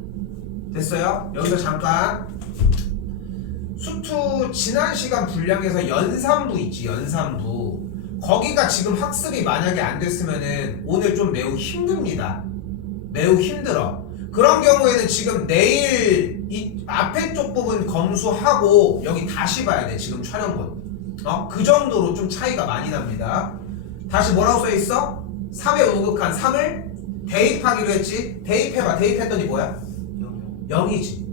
됐어요? 여기서 잠깐 수투 지난 시간 분량에서 연산부 있지. 연산부 거기가 지금 학습이 만약에 안 됐으면은 오늘 좀 매우 힘듭니다. 매우 힘들어. 그런 경우에는 지금 내일 이 앞에 쪽 부분 검수하고 여기 다시 봐야 돼. 지금 촬영본 그 정도로 좀 차이가 많이 납니다. 다시 뭐라고 써있어? 3의 우극한 3을 대입하기로 했지. 대입해봐. 대입했더니 뭐야? 0이지.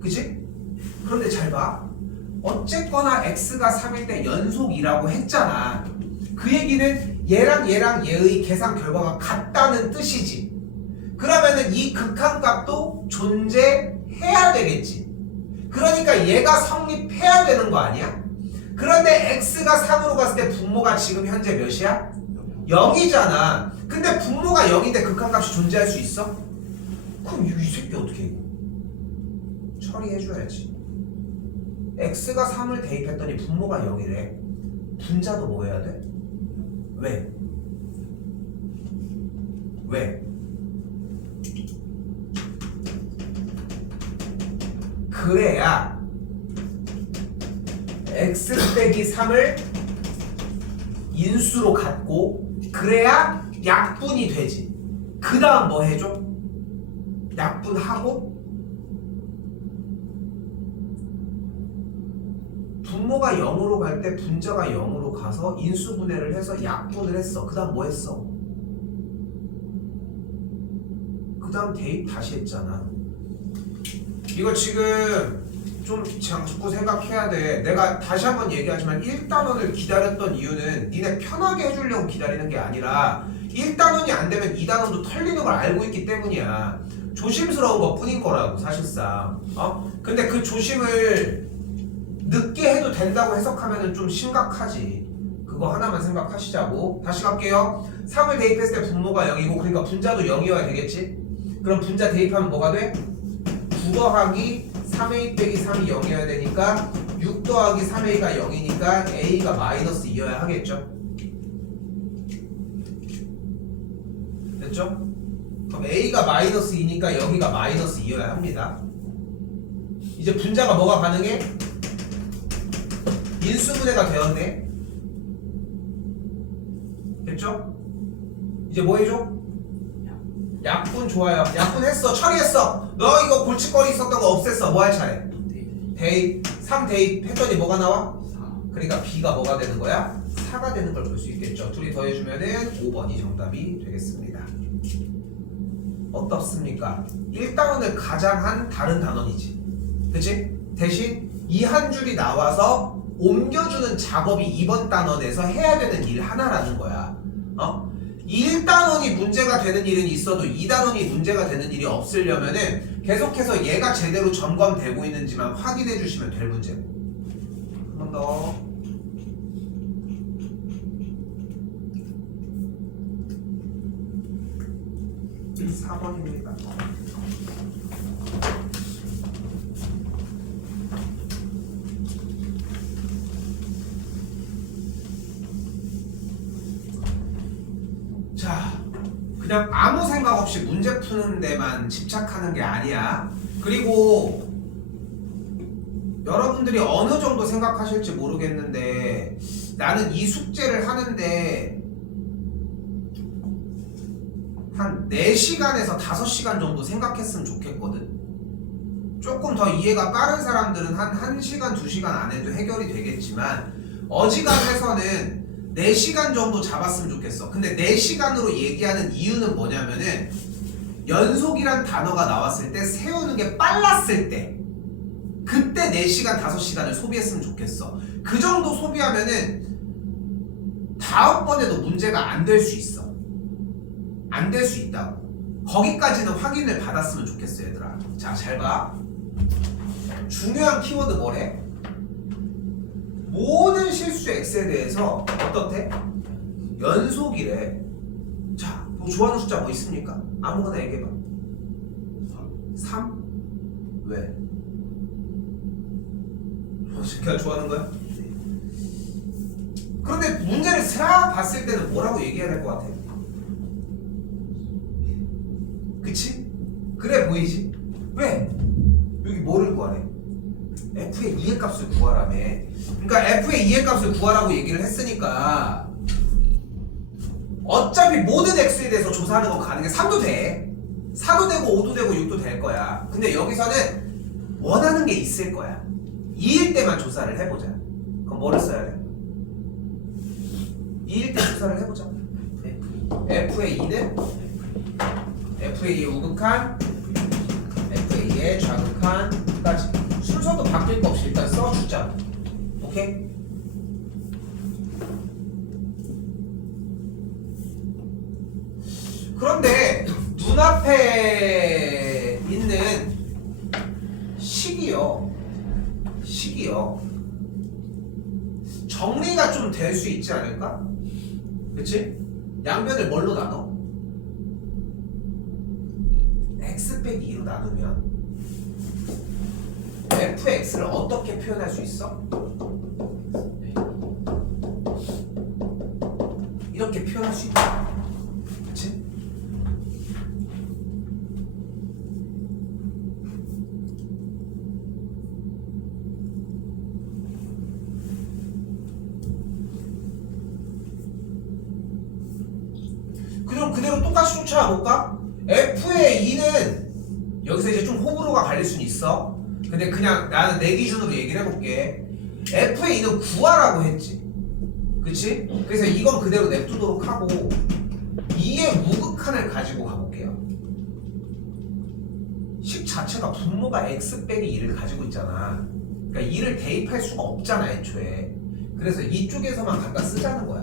그치? 그런데 잘 봐. 어쨌거나 x가 3일 때 연속이라고 했잖아. 그 얘기는 얘랑 얘의 계산 결과가 같다는 뜻이지. 그러면은 이 극한값도 존재해야 되겠지. 그러니까 얘가 성립해야 되는 거 아니야? 그런데 x가 3으로 갔을 때 분모가 지금 현재 몇이야? 0이잖아. 근데 분모가 0인데 극한값이 존재할 수 있어? 그럼 이 새끼 어떻게 해? 처리해줘야지. x가 3을 대입했더니 분모가 0이래. 분자도 뭐 해야 돼? 왜? 왜? 그래야 x 빼기 3을 인수로 갖고 그래야 약분이 되지. 그 다음 뭐 해줘? 약분하고 분모가 0으로 갈 때 분자가 0으로 가서 인수분해를 해서 약분을 했어. 그 다음 뭐 했어? 그 다음 대입 다시 했잖아. 이거 지금 좀 자꾸 생각해야 돼. 내가 다시 한번 얘기하지만 1단원을 기다렸던 이유는 니네 편하게 해주려고 기다리는 게 아니라 1단원이 안 되면 2단원도 털리는 걸 알고 있기 때문이야. 조심스러운 것 뿐인 거라고 사실상. 근데 그 조심을 늦게 해도 된다고 해석하면 좀 심각하지. 그거 하나만 생각하시자고. 다시 갈게요. 3을 대입했을 때 분모가 0이고 그러니까 분자도 0이어야 되겠지. 그럼 분자 대입하면 뭐가 돼? 9 더하기 3a 빼기 3이 0이어야 되니까 6 더하기 3a가 0이니까 a가 마이너스 2여야 하겠죠. 됐죠? 그럼 a가 마이너스 2니까 여기가 마이너스 2여야 합니다. 이제 분자가 뭐가 가능해? 인수분해가 되었네. 됐죠? 이제 뭐 해줘? 약분 좋아요. 약분했어. 처리했어. 너 이거 골칫거리 있었던 거 없앴어. 뭐 할 차례? 대입. 3 대입 했더니 뭐가 나와? 4. 그러니까 b가 뭐가 되는 거야? 4가 되는 걸 볼 수 있겠죠. 둘이 더해주면은 5번이 정답이 되겠습니다. 어떻습니까? 1단원을 가장 한 다른 단원이지. 그치? 대신 이 한 줄이 나와서 옮겨주는 작업이 이번 단원에서 해야 되는 일 하나라는 거야. 1단원이 문제가 되는 일은 있어도 2단원이 문제가 되는 일이 없으려면은 계속해서 얘가 제대로 점검되고 있는지만 확인해 주시면 될 문제고. 한 번 더. 이 4번입니다. 자, 그냥 아무 생각 없이 문제 푸는 데만 집착하는 게 아니야. 그리고 여러분들이 어느 정도 생각하실지 모르겠는데 나는 이 숙제를 하는데 한 4시간에서 5시간 정도 생각했으면 좋겠거든. 조금 더 이해가 빠른 사람들은 한 1시간, 2시간 안에도 해결이 되겠지만 어지간해서는 4시간 정도 잡았으면 좋겠어. 근데 4시간으로 얘기하는 이유는 뭐냐면은 연속이란 단어가 나왔을 때 세우는 게 빨랐을 때 그때 4시간, 5시간을 소비했으면 좋겠어. 그 정도 소비하면은 다음번에도 문제가 안 될 수 있어. 안 될 수 있다고. 거기까지는 확인을 받았으면 좋겠어 얘들아. 자, 잘 봐. 중요한 키워드 뭐래? 모든 실수 x에 대해서 어떻대? 연속이래. 자, 뭐 좋아하는 숫자 뭐 있습니까? 아무거나 얘기해봐. 3? 왜? 그냥 좋아하는 거야? 그런데 문제를 싹 봤을 때는 뭐라고 얘기해야 될 것 같아? 그치? 그래 보이지? 왜? 여기 뭐를 구하래? f의 2의 값을 구하라며. 그러니까 f의 2의 값을 구하라고 얘기를 했으니까 어차피 모든 x에 대해서 조사하는 건 가능해. 3도 돼. 4도 되고 5도 되고 6도 될 거야. 근데 여기서는 원하는 게 있을 거야. 2일 때만 조사를 해보자. 그럼 뭐를 써야 돼? 2일 때 조사를 해보자. f의 2는 f의 2의 우극한, f의 2의 좌극한까지. 순서도 바뀔 거 없이 일단 써주자. 오케이? 그런데 눈앞에 있는 식이요. 정리가 좀 될 수 있지 않을까? 그치? 양변을 뭘로 나눠? x 빼기 2로 나누면 fx를 어떻게 표현할 수 있어? 이렇게 표현할 수 있다. 그치? 그럼 그대로 똑같이 쫓아볼까? f의 2는 여기서 이제 좀 호불호가 갈릴 수는 있어. 근데 그냥 나는 내 기준으로 얘기를 해볼게. f의 2는 구하라고 했지. 그치? 그래서 이건 그대로 냅두도록 하고 2의 우극한을 가지고 가볼게요. 식 자체가 분모가 x 빼기 2를 가지고 있잖아. 그러니까 2를 대입할 수가 없잖아 애초에. 그래서 이쪽에서만 갖다 쓰자는 거야.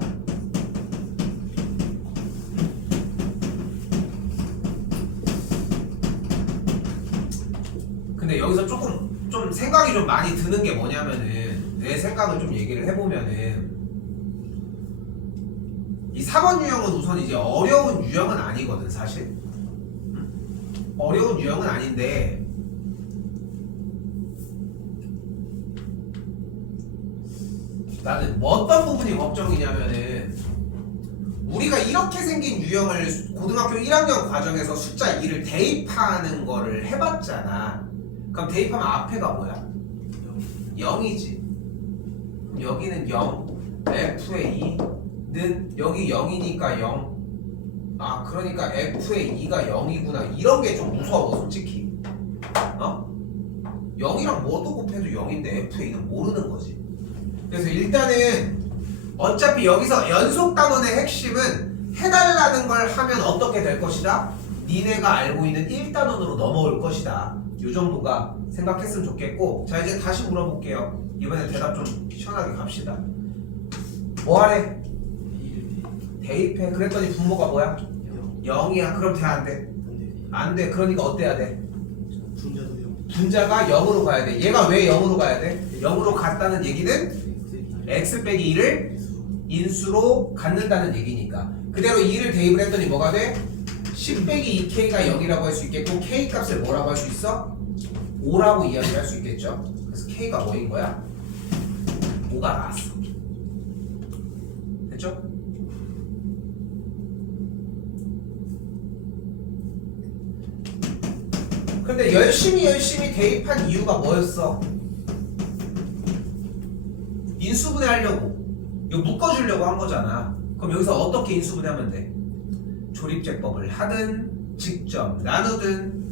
근데 여기서 조금 좀 생각이 좀 많이 드는 게 뭐냐면은 내 생각을 좀 얘기를 해보면은 이 4번 유형은 우선 이제 어려운 유형은 아니거든 사실. 응? 어려운 유형은 아닌데 나는 뭐 어떤 부분이 걱정이냐면은 우리가 이렇게 생긴 유형을 고등학교 1학년 과정에서 숫자 2를 대입하는 거를 해봤잖아. 그럼 대입하면 앞에가 뭐야? 0이지. 그럼 여기는 0, F의 2는 여기 0이니까 0. 아 그러니까 F의 2가 0이구나. 이런 게 좀 무서워 솔직히. 어? 0이랑 뭐도 곱해도 0인데 F의 2는 모르는 거지. 그래서 일단은 어차피 여기서 연속 단원의 핵심은 해달라는 걸 하면 어떻게 될 것이다? 니네가 알고 있는 1단원으로 넘어올 것이다. 요 정도가 생각했으면 좋겠고, 자 이제 다시 물어볼게요. 이번엔 대답 좀 시원하게 갑시다. 뭐 하래? 대입해. 그랬더니 분모가 뭐야? 0이야. 그럼 돼 안 돼? 안 돼. 그러니까 어때야 돼? 분자도 0. 분자가 0으로 가야 돼. 얘가 왜 0으로 가야 돼? 0으로 갔다는 얘기는 x 빼기 2를 인수로 갖는다는 얘기니까. 그대로 2를 대입을 했더니 뭐가 돼? 10 빼기 2k가 0이라고 할 수 있겠고 k 값을 뭐라고 할 수 있어? 5라고 이야기할 수 있겠죠. 그래서 k가 뭐인 거야? 5가 나왔어. 됐죠? 근데 열심히 대입한 이유가 뭐였어? 인수분해 하려고. 이거 묶어주려고 한 거잖아. 그럼 여기서 어떻게 인수분해하면 돼? 조립제법을 하든 직접 나누든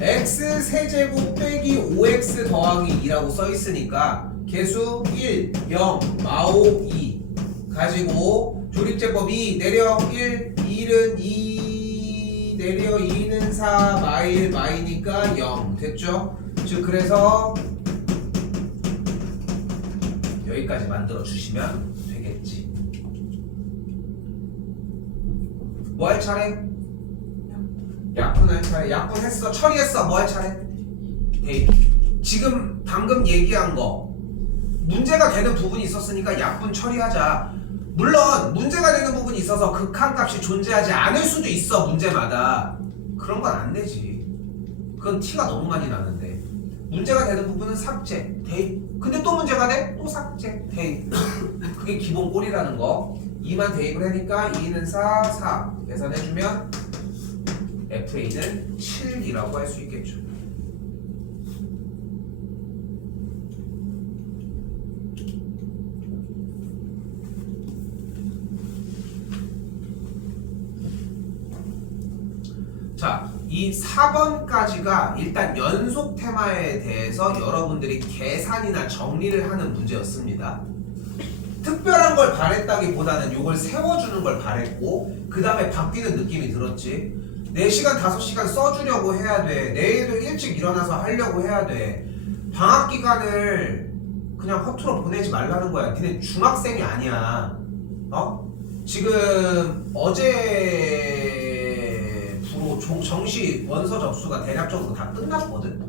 x 세제곱 빼기 5x 더하기 2라고 써있으니까 개수 1, 0, 마오 2 가지고 조립제법이 내려 1, 1은 2 내려 2는 4 마일 마이니까 0 됐죠? 즉 그래서 여기까지 만들어 주시면 되겠지. 뭐 할 차례? 약분할 차례. 약분했어. 처리했어. 뭐 할 차례? 대입. 지금 방금 얘기한 거 문제가 되는 부분이 있었으니까 약분 처리하자. 물론 문제가 되는 부분이 있어서 극한값이 존재하지 않을 수도 있어. 문제마다. 그런 건 안 되지. 그건 티가 너무 많이 나는데. 문제가 되는 부분은 삭제, 대입. 근데 또 문제가 돼? 또 삭제, 대입. 그게 기본 꼴이라는 거. 2만 대입을 하니까 2는 4, 4 계산해주면 FA는 7이라고 할 수 있겠죠. 자, 이 4번까지가 일단 연속 테마에 대해서 여러분들이 계산이나 정리를 하는 문제였습니다. 특별한 걸 바랬다기보다는 이걸 세워주는 걸 바랬고 그 다음에 바뀌는 느낌이 들었지. 4시간 5시간 써주려고 해야 돼. 내일도 일찍 일어나서 하려고 해야 돼. 방학 기간을 그냥 허투루 보내지 말라는 거야. 니네 중학생이 아니야. 어? 지금 어제 부로 정시 원서 접수가 대략적으로 다 끝났거든.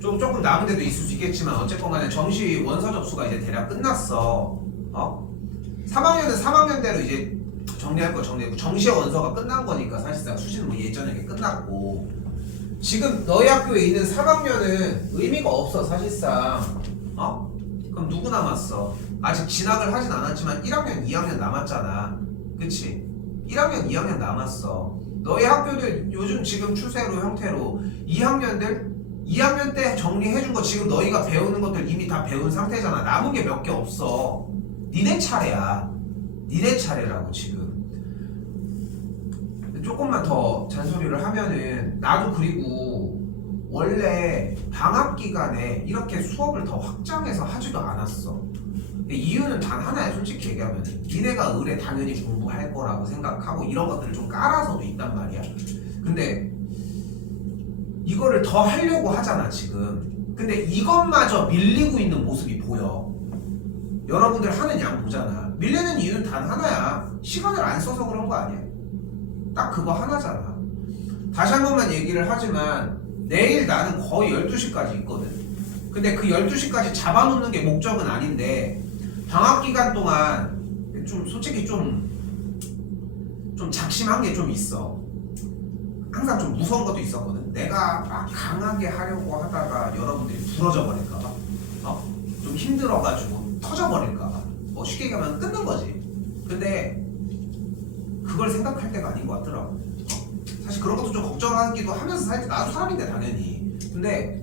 조금 남은 데도 있을 수 있겠지만 어쨌건 간에 정시 원서 접수가 이제 대략 끝났어. 어? 3학년은 3학년대로 이제 정리할 거 정리했고 정시 원서가 끝난 거니까 사실상 수시는 뭐 예전에 끝났고 지금 너희 학교에 있는 3학년은 의미가 없어 사실상. 어? 그럼 누구 남았어? 아직 진학을 하진 않았지만 1학년, 2학년 남았잖아. 그치? 1학년, 2학년 남았어. 너희 학교들 요즘 지금 추세로 형태로 2학년 때 정리해준 거 지금 너희가 배우는 것들 이미 다 배운 상태잖아. 남은 게 몇 개 없어. 니네 차례야. 니네 차례라고 지금. 조금만 더 잔소리를 하면은 나도 그리고 원래 방학 기간에 이렇게 수업을 더 확장해서 하지도 않았어. 이유는 단 하나야. 솔직히 얘기하면 니네가 의뢰 당연히 공부할 거라고 생각하고 이런 것들을 좀 깔아서도 있단 말이야. 근데 이거를 더 하려고 하잖아 지금. 근데 이것마저 밀리고 있는 모습이 보여. 여러분들 하는 양 보잖아. 밀리는 이유는 단 하나야. 시간을 안 써서 그런 거 아니야. 딱 그거 하나잖아. 다시 한 번만 얘기를 하지만 내일 나는 거의 12시까지 있거든. 근데 그 12시까지 잡아놓는 게 목적은 아닌데 방학 기간 동안 좀 솔직히 좀 작심한 게 좀 있어. 항상 좀 무서운 것도 있었거든. 내가 막 강하게 하려고 하다가 여러분들이 부러져 버릴까봐, 좀 힘들어가지고 터져버릴까봐, 뭐 쉽게 얘기하면 끊는 거지. 근데 그걸 생각할 때가 아닌 것 같더라고. 사실 그런 것도 좀 걱정하기도 하면서 살지. 나도 사람인데 당연히. 근데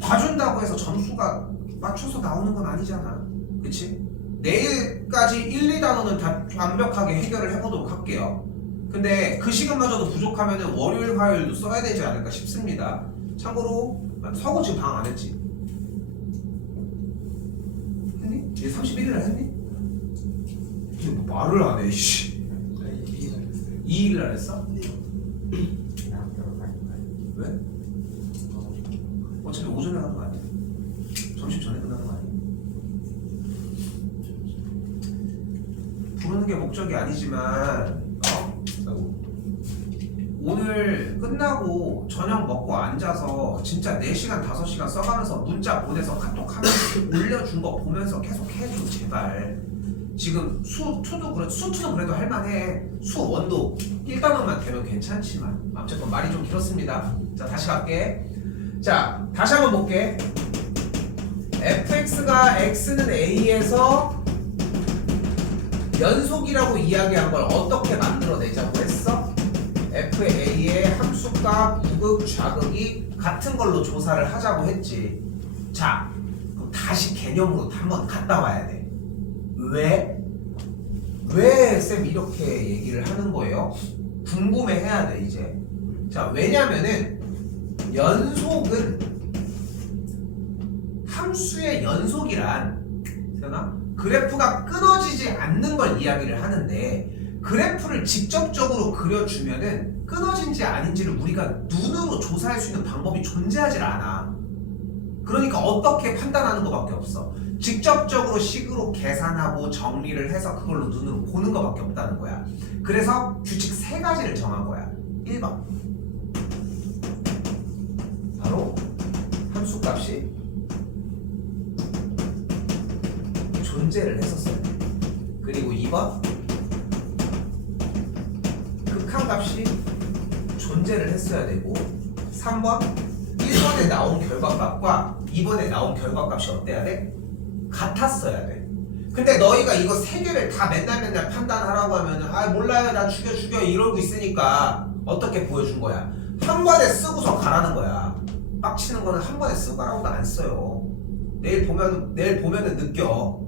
봐준다고 해서 점수가 맞춰서 나오는 건 아니잖아. 그치? 내일까지 1, 2단원은 다 완벽하게 해결을 해보도록 할게요. 근데 그 시간마저도 부족하면 월요일, 화요일도 써야 되지 않을까 싶습니다. 참고로 서고 지금 방 안 했지? 했니? 얘 31일날 했니? 이게 뭐 말을 안 해, 씨. 2일날 했어? 왜? 어차피 오전에 하는 거 아니야? 점심 전에 끝나는 거 아니야? 부르는 게 목적이 아니지만 오늘 끝나고 저녁 먹고 앉아서 진짜 4시간 5시간 써가면서 문자 보내서 카톡 하면서 올려준 거 보면서 계속 해줘 제발. 지금 수2도 그래도 할만해. 수1도 1단원만 되면 괜찮지만 어쨌든 말이 좀 길었습니다. 자 다시 갈게. 자 다시 한번 볼게. fx가 x는 a에서 연속이라고 이야기한 걸 어떻게 만들어내자고 했어? FA의 함수값, 우극, 좌극이 같은 걸로 조사를 하자고 했지. 자, 그럼 다시 개념으로 한번 갔다 와야 돼. 왜? 왜 쌤 이렇게 얘기를 하는 거예요? 궁금해해야 돼 이제. 자, 왜냐면은 연속은 함수의 연속이란 그래프가 끊어지지 않는 걸 이야기를 하는데 그래프를 직접적으로 그려주면은 끊어진지 아닌지를 우리가 눈으로 조사할 수 있는 방법이 존재하질 않아. 그러니까 어떻게 판단하는 것밖에 없어. 직접적으로 식으로 계산하고 정리를 해서 그걸로 눈으로 보는 것밖에 없다는 거야. 그래서 규칙 3가지를 정한 거야. 1번 바로 함수값이 존재를 했었어요. 그리고 2번 극한값이 존재를 했어야 되고 3번 1번에 나온 결과값과 2번에 나온 결과값이 어때야 돼? 같았어야 돼. 근데 너희가 이거 3개를 다 맨날 판단하라고 하면은 아 몰라요 나 죽여 이러고 있으니까 어떻게 보여준 거야? 한 번에 쓰고서 가라는 거야. 빡치는 거는 한 번에 쓰고 가라고도 안 써요. 내일 보면은 느껴.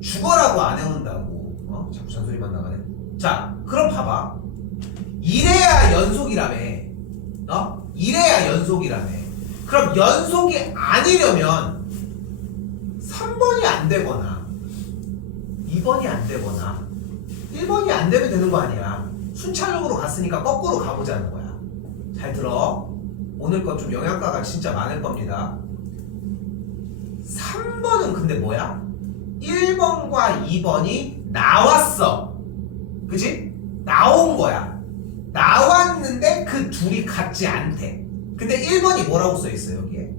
죽어라고 안 해온다고. 자꾸 잔소리만 나가네. 자 그럼 봐봐. 이래야 연속이라며. 이래야 연속이라며. 그럼 연속이 아니려면 3번이 안 되거나 2번이 안 되거나 1번이 안 되면 되는 거 아니야. 순차적으로 갔으니까 거꾸로 가보자는 거야. 잘 들어. 오늘 건 좀 영양가가 진짜 많을 겁니다. 3번은 근데 뭐야? 1번과 2번이 나왔어. 그치? 나온 거야. 나왔는데 그 둘이 같지 않대. 근데 1번이 뭐라고 써있어 여기에?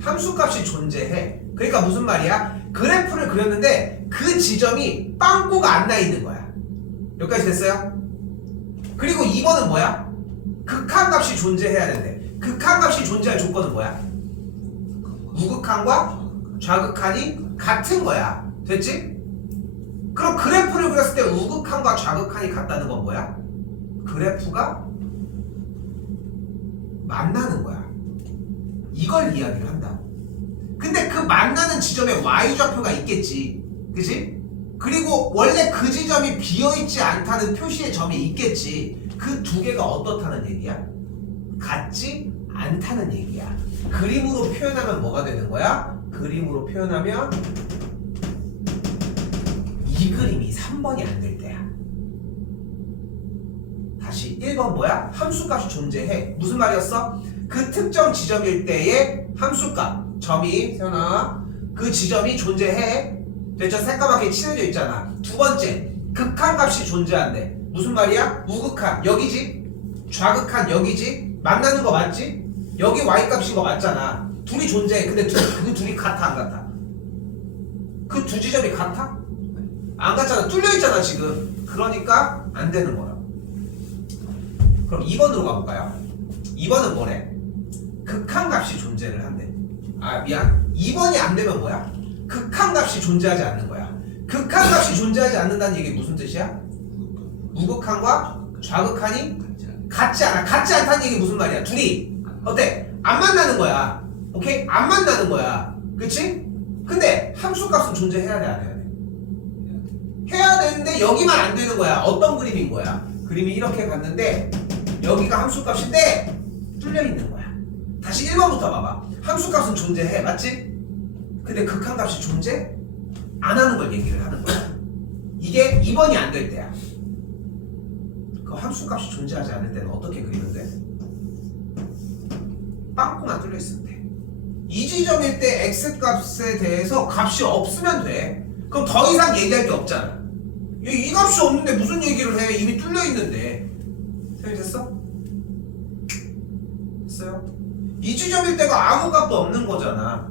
함수값이 존재해. 그러니까 무슨 말이야? 그래프를 그렸는데 그 지점이 빵꾸가 안 나 있는 거야. 여기까지 됐어요? 그리고 2번은 뭐야? 극한값이 존재해야 되는데 극한값이 존재할 조건은 뭐야? 우극한과 좌극한이 같은 거야. 됐지? 그럼 그래프를 그렸을 때 우극한과 좌극한이 같다는 건 뭐야? 그래프가 만나는 거야. 이걸 이야기를 한다고. 근데 그 만나는 지점에 y좌표가 있겠지. 그치? 그리고 원래 그 지점이 비어있지 않다는 표시의 점이 있겠지. 그 2개가 어떻다는 얘기야? 같지 않다는 얘기야. 그림으로 표현하면 뭐가 되는 거야? 그림으로 표현하면 이 그림이 3번이 안 될 때야. 다시 1번 뭐야? 함수값이 존재해. 무슨 말이었어? 그 특정 지점일 때의 함수값 점이 세연아 그 지점이 존재해. 됐죠? 새까맣게 칠해져 있잖아. 2번째 극한값이 존재한대. 무슨 말이야? 우극한 여기지? 좌극한 여기지? 만나는 거 맞지? 여기 y값인 거 맞잖아. 둘이 존재해. 근데 그 둘이 같아 안 같아? 그 두 지점이 같아? 안 같잖아. 뚫려 있잖아 지금. 그러니까 안 되는 거라. 그럼 2번으로 가볼까요? 2번은 뭐래? 극한값이 존재를 한대. 아 미안. 2번이 안 되면 뭐야? 극한값이 존재하지 않는 거야. 극한값이 존재하지 않는다는 얘기 무슨 뜻이야? 우극한과 좌극한이 같지 않아. 같지 않다는 얘기 무슨 말이야? 둘이 어때? 안 만나는 거야. 오케이? 안 만나는 거야. 그치? 근데 함수값은 존재해야 돼 안 해야 돼? 해야 되는데 여기만 안 되는 거야. 어떤 그림인 거야? 그림이 이렇게 갔는데 여기가 함수값인데 뚫려 있는 거야. 다시 1번부터 봐봐. 함수값은 존재해. 맞지? 근데 극한값이 존재 안 하는 걸 얘기를 하는 거야. 이게 2번이 안 될 때야. 그 함수값이 존재하지 않을 때는 어떻게 그리면 돼? 빵꾸만 뚫려 있으면 돼. 이 지점일 때 x값에 대해서 값이 없으면 돼. 그럼 더 이상 얘기할 게 없잖아. 이 값이 없는데 무슨 얘기를 해? 이미 뚫려 있는데. 생각 됐어? 됐어요? 이 지점일 때가 아무 값도 없는 거잖아.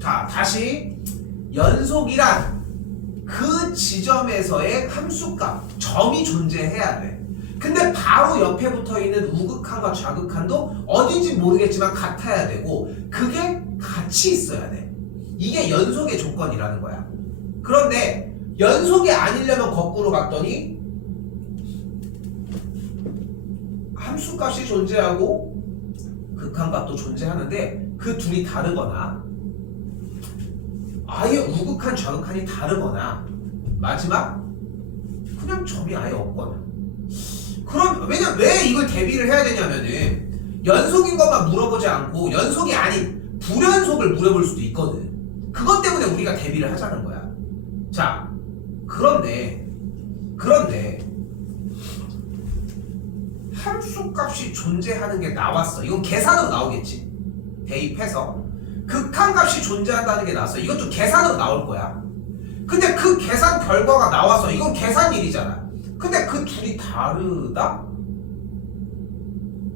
자, 다시 연속이란 그 지점에서의 함수값, 점이 존재해야 돼. 근데 바로 옆에 붙어있는 우극한과 좌극한도 어딘지 모르겠지만 같아야 되고 그게 같이 있어야 돼. 이게 연속의 조건이라는 거야. 그런데 연속이 아니려면 거꾸로 갔더니 함수값이 존재하고 극한값도 존재하는데 그 둘이 다르거나 아예 우극한 좌극한이 다르거나 마지막 그냥 점이 아예 없거나. 그럼 왜 이걸 대비를 해야 되냐면은 연속인 것만 물어보지 않고 연속이 아닌 불연속을 물어볼 수도 있거든. 그것 때문에 우리가 대비를 하자는 거야. 자, 그런데 함수값이 존재하는 게 나왔어. 이건 계산으로 나오겠지. 대입해서 극한값이 존재한다는 게 나왔어. 이것도 계산으로 나올 거야. 근데 그 계산 결과가 나왔어. 이건 계산일이잖아. 근데 그 둘이 다르다?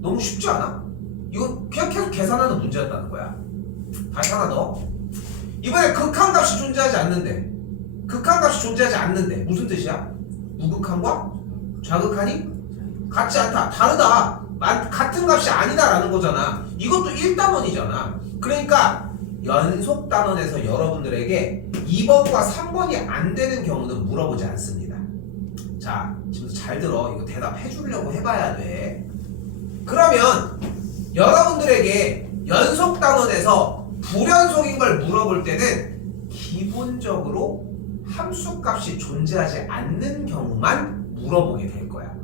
너무 쉽지 않아? 이건 그냥 계속 계산하는 문제였다는 거야. 다시 하나 더. 이번에 극한값이 존재하지 않는데 무슨 뜻이야? 우극한과 좌극한이 같지 않다. 다르다. 같은 값이 아니다라는 거잖아. 이것도 1단원이잖아. 그러니까 연속 단원에서 여러분들에게 2번과 3번이 안 되는 경우는 물어보지 않습니다. 자, 지금 잘 들어. 이거 대답해 주려고 해봐야 돼. 그러면 여러분들에게 연속 단원에서 불연속인 걸 물어볼 때는 기본적으로 함수값이 존재하지 않는 경우만 물어보게 될 거야.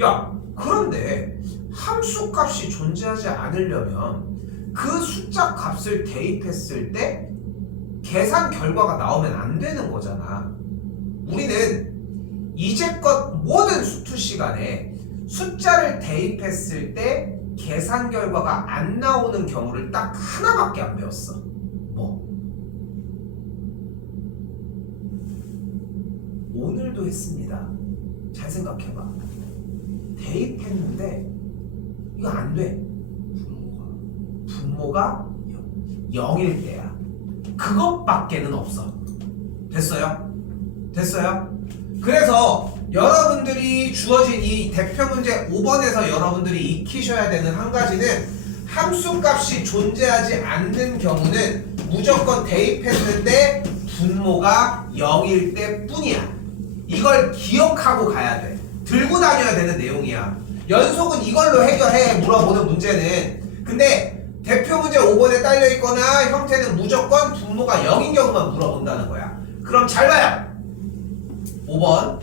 야, 그런데 함수값이 존재하지 않으려면 그 숫자 값을 대입했을 때 계산 결과가 나오면 안 되는 거잖아. 우리는 이제껏 모든 수투 시간에 숫자를 대입했을 때 계산 결과가 안 나오는 경우를 딱 하나밖에 안 배웠어. 뭐? 오늘도 했습니다. 잘 생각해봐. 대입했는데 이거 안 돼. 분모가 0일 때야. 그것밖에는 없어. 됐어요? 됐어요? 그래서 여러분들이 주어진 이 대표 문제 5번에서 여러분들이 익히셔야 되는 한 가지는 함수값이 존재하지 않는 경우는 무조건 대입했는데 분모가 0일 때 뿐이야. 이걸 기억하고 가야 돼. 들고 다녀야 되는 내용이야. 연속은 이걸로 해결해 물어보는 문제는. 근데 대표 문제 5번에 딸려있거나 형태는 무조건 분모가 0인 경우만 물어본다는 거야. 그럼 잘 봐요. 5번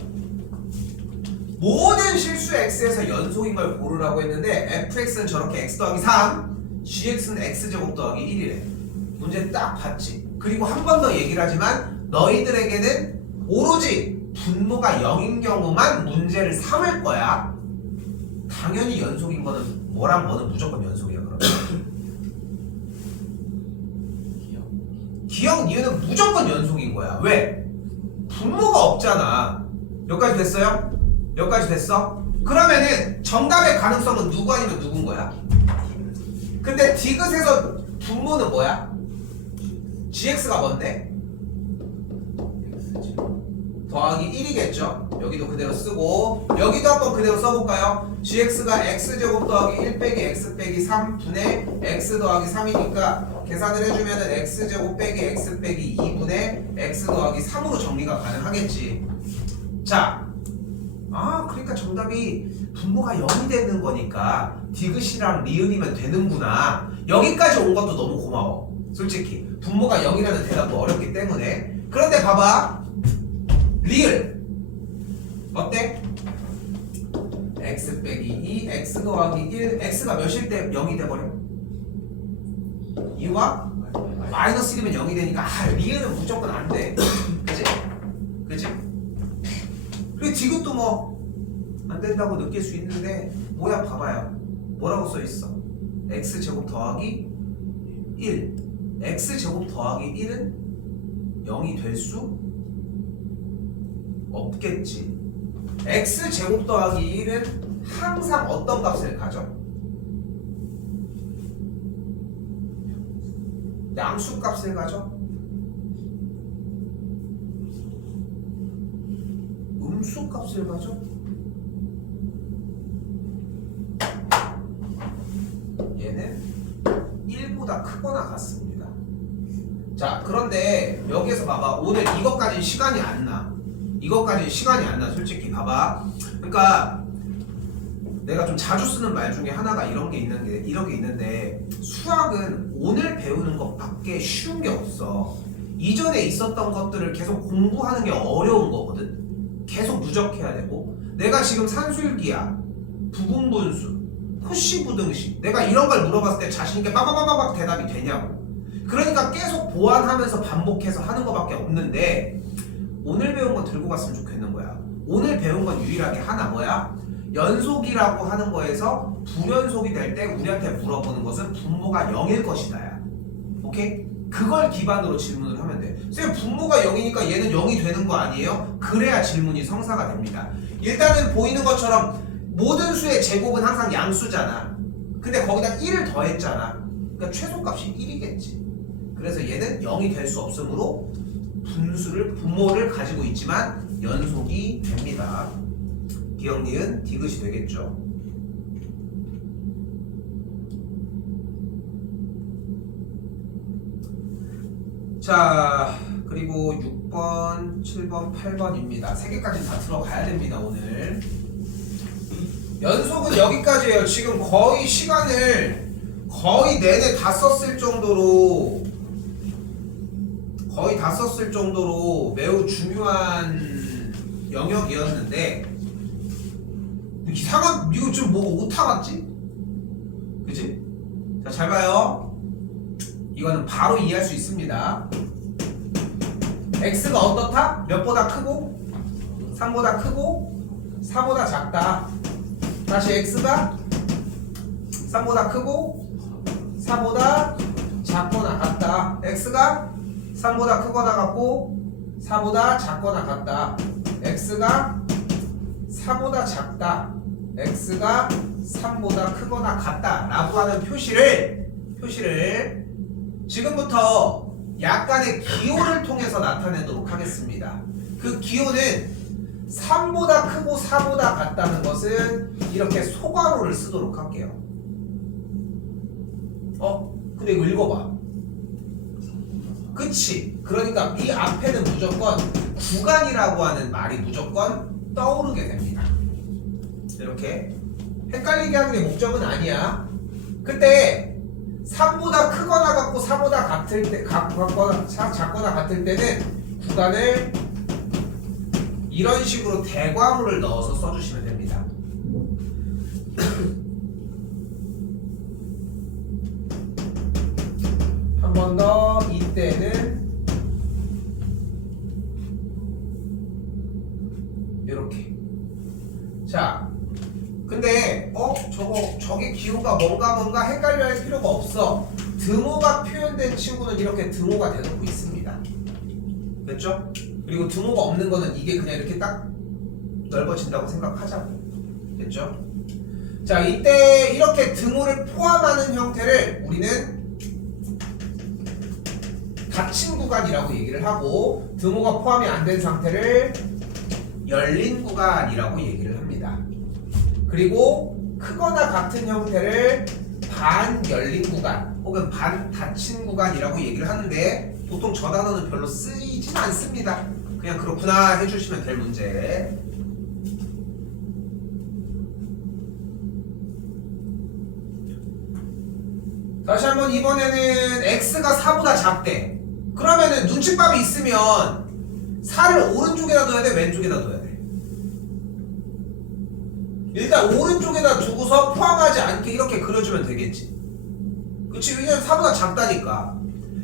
모든 실수 x에서 연속인 걸 고르라고 했는데 fx는 저렇게 x 더하기 3 gx는 x제곱 더하기 1이래. 문제 딱 봤지. 그리고 한 번 더 얘기를 하지만 너희들에게는 오로지 분모가 0인 경우만 문제를 삼을 거야. 당연히 연속인 거는 뭐랑 뭐는 무조건 연속이야. 그러면 기억 니은은 무조건 연속인 거야. 왜? 분모가 없잖아. 여기까지 됐어요? 여기까지 됐어? 그러면은 정답의 가능성은 누구 아니면 누군 거야? 근데 디귿에서 분모는 뭐야? gx가 뭔데? 더하기 1이겠죠? 여기도 그대로 쓰고 여기도 한번 그대로 써볼까요? gx가 x제곱 더하기 1 빼기 x 빼기 3분의 x 더하기 3이니까 계산을 해주면은 x제곱 빼기 x 빼기 2분의 x 더하기 3으로 정리가 가능하겠지. 자, 그러니까 정답이 분모가 0이 되는 거니까 디귿이랑 리은이면 되는구나. 여기까지 온 것도 너무 고마워. 솔직히 분모가 0이라는 대답도 어렵기 때문에. 그런데 봐봐, 리을 어때? x 빼기 2 x 더하기 1 x가 몇일 때 0이 돼버려? 2와 마이너스 1이면 0이 되니까 리을은 무조건 안 돼. 그치? 그치? 그리고 디귿도 뭐 안 된다고 느낄 수 있는데 뭐야, 봐봐요. 뭐라고 써있어? x제곱 더하기 1 x제곱 더하기 1은 0이 될 수 없겠지. x제곱 더하기 1은 항상 어떤 값을 가져? 양수 값을 가져? 음수 값을 가져? 얘는 1보다 크거나 같습니다. 자, 그런데 여기에서 봐봐. 오늘 이것까지는 시간이 안 나. 이것까지는 시간이 안 나. 솔직히 봐봐. 그러니까 내가 좀 자주 쓰는 말 중에 하나가 이런 게 있는데 수학은 오늘 배우는 것밖에 쉬운 게 없어. 이전에 있었던 것들을 계속 공부하는 게 어려운 거거든. 계속 누적해야 되고, 내가 지금 산술기야, 부분분수, 코시부등식, 내가 이런 걸 물어봤을 때 자신 있게 빠바바바박 대답이 되냐고. 그러니까 계속 보완하면서 반복해서 하는 것밖에 없는데 오늘 배운 거 들고 갔으면 좋겠는 거야. 오늘 배운 건 유일하게 하나, 뭐야? 연속이라고 하는 거에서 불연속이 될 때 우리한테 물어보는 것은 분모가 0일 것이다 야. 오케이? 그걸 기반으로 질문을 하면 돼. 쌤, 분모가 0이니까 얘는 0이 되는 거 아니에요? 그래야 질문이 성사가 됩니다. 일단은 보이는 것처럼 모든 수의 제곱은 항상 양수잖아. 근데 거기다 1을 더했잖아. 그러니까 최소값이 1이겠지. 그래서 얘는 0이 될 수 없으므로 분모를 가지고 있지만 연속이 됩니다. 기억, 니은, 디귿이 되겠죠. 자, 그리고 6번, 7번, 8번입니다. 3개까지 다 들어가야 됩니다, 오늘. 연속은 여기까지예요. 지금 거의 시간을 거의 내내 다 썼을 정도로 매우 중요한 영역이었는데 이상한, 이거 좀 뭐 오타 같지? 그치? 자, 잘 봐요. 이거는 바로 이해할 수 있습니다. x가 어떻다? 몇보다 크고 3보다 크고 4보다 작다. 다시 x가 3보다 크고 4보다 작거나 같다. x가 3보다 크거나 같고 4보다 작거나 같다. x가 4보다 작다. x가 3보다 크거나 같다 라고 하는 표시를 지금부터 약간의 기호를 통해서 나타내도록 하겠습니다. 그 기호는 3보다 크고 4보다 같다는 것은 이렇게 소괄호를 쓰도록 할게요. 근데 이거 읽어봐. 그치? 그러니까 이 앞에는 무조건 구간이라고 하는 말이 무조건 떠오르게 됩니다. 이렇게 헷갈리게 하는 게 목적은 아니야. 그때 3보다 크거나 같고 4보다 작거나 같을 때는 구간을 이런 식으로 대괄호를 넣어서 써주시면 됩니다. 한 번 더, 이때는 이렇게. 자, 근데 저게 기호가 뭔가 헷갈려 할 필요가 없어. 등호가 표현된 친구는 이렇게 등호가 되놓고 있습니다. 됐죠? 그리고 등호가 없는 거는 이게 그냥 이렇게 딱 넓어진다고 생각하자고. 됐죠? 자, 이때 이렇게 등호를 포함하는 형태를 우리는 닫힌 구간이라고 얘기를 하고, 등호가 포함이 안 된 상태를 열린 구간이라고 얘기를 합니다. 그리고 크거나 같은 형태를 반 열린 구간 혹은 반 닫힌 구간이라고 얘기를 하는데, 보통 저 단어는 별로 쓰이진 않습니다. 그냥 그렇구나 해주시면 될 문제. 다시 한번 이번에는 x가 4보다 작대. 그러면은 눈칫밥이 있으면 4를 오른쪽에다 둬야 돼, 왼쪽에다 둬야 돼? 일단 오른쪽에다 두고서 포함하지 않게 이렇게 그려주면 되겠지. 그치? 왜냐면 4보다 작다니까.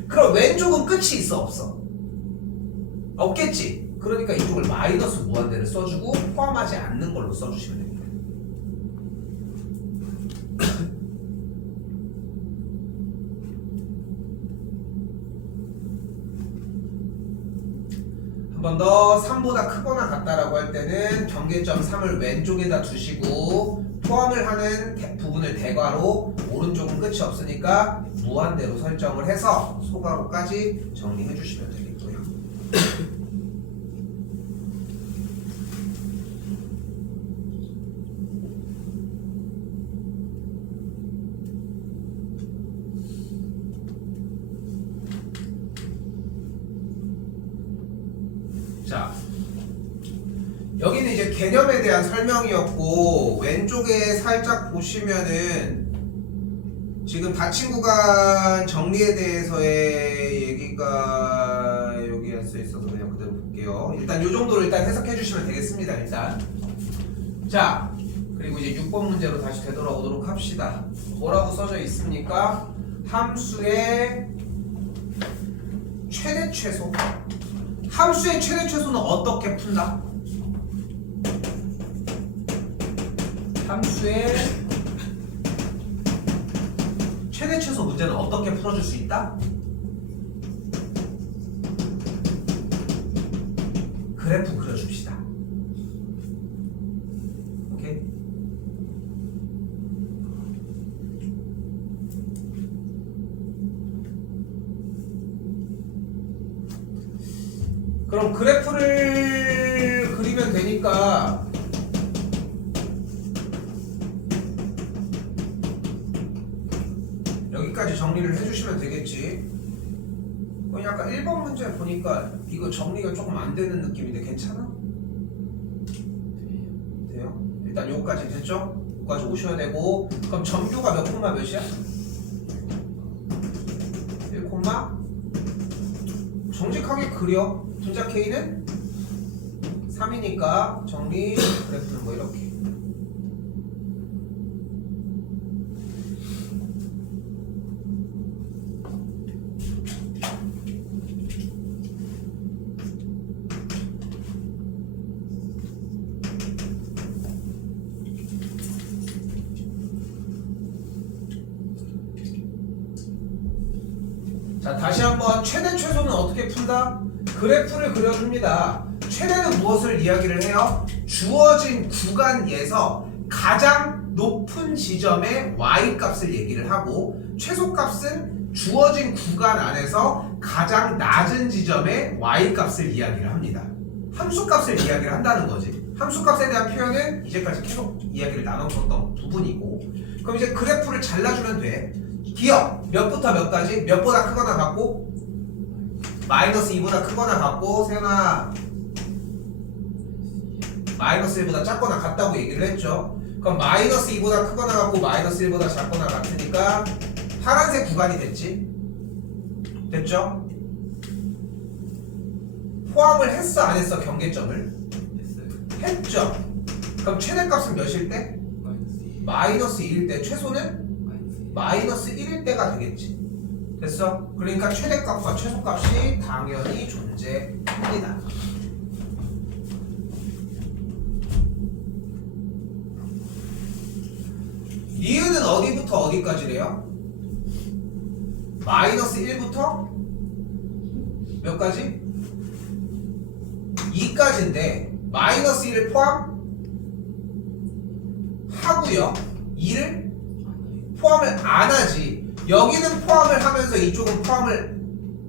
그럼 왼쪽은 끝이 있어, 없어? 없겠지? 그러니까 이쪽을 마이너스 무한대를 써주고 포함하지 않는 걸로 써주시면 됩니다. 한 번 더 3보다 크거나 같다라고 할 때는 경계점 3을 왼쪽에다 두시고 포함을 하는 부분을 대괄호, 오른쪽은 끝이 없으니까 무한대로 설정을 해서 소괄호까지 정리해 주시면 되겠고요. 자, 여기는 이제 개념에 대한 설명이었고, 왼쪽에 살짝 보시면은 지금 닫힌 구간 정리에 대해서의 얘기가 여기에 써 있어서 그냥 그대로 볼게요. 일단 요 정도로 일단 해석해 주시면 되겠습니다. 일단 자, 그리고 이제 6번 문제로 다시 되돌아오도록 합시다. 뭐라고 써져 있습니까? 함수의 최대 최소. 함수의 최대 최소는 어떻게 푼다? 함수의 최대 최소 문제는 어떻게 풀어줄 수 있다? 그래프 그려줍시다. 오케이? 그럼 그래프를 그리면 되니까 여기까지 정리를 해주시면 되겠지. 약간 1번 문제 보니까 이거 정리가 조금 안 되는 느낌인데 괜찮아? 돼요? 일단 요거까지 됐죠? 요거까지 오셔야 되고, 그럼 점교가 몇 콤마 몇이야? 1 콤마? 정직하게 그려. 분자 K는 3이니까 정리, 그래프는 뭐 이렇게. 자, 다시 한번 최대 최소는 어떻게 푼다? 그래프를 그려줍니다. 최대는 무엇을 이야기를 해요? 주어진 구간에서 가장 높은 지점의 y값을 얘기를 하고, 최소값은 주어진 구간 안에서 가장 낮은 지점의 y값을 이야기를 합니다. 함수값을 이야기를 한다는 거지. 함수값에 대한 표현은 이제까지 계속 이야기를 나눠줬던 부분이고, 그럼 이제 그래프를 잘라주면 돼. 기억 몇부터 몇까지? 몇보다 크거나 같고? 마이너스 2보다 크거나 같고, 세연아 마이너스 1보다 작거나 같다고 얘기를 했죠. 그럼 마이너스 2보다 크거나 같고 마이너스 1보다 작거나 같으니까 파란색 구간이 됐지? 됐죠? 포함을 했어 안 했어? 경계점을? 했죠. 그럼 최대값은 몇일 때? 마이너스 2일 때. 최소는? 마이너스 1일 때가 되겠지. 됐어? 그러니까 최대값과 최소값이 당연히 존재합니다. 니은은 어디부터 어디까지래요? 마이너스 1부터 몇 가지? 2까지인데 마이너스 1을 포함? 하고요. 2를 포함을 안 하지. 여기는 포함을 하면서 이쪽은 포함을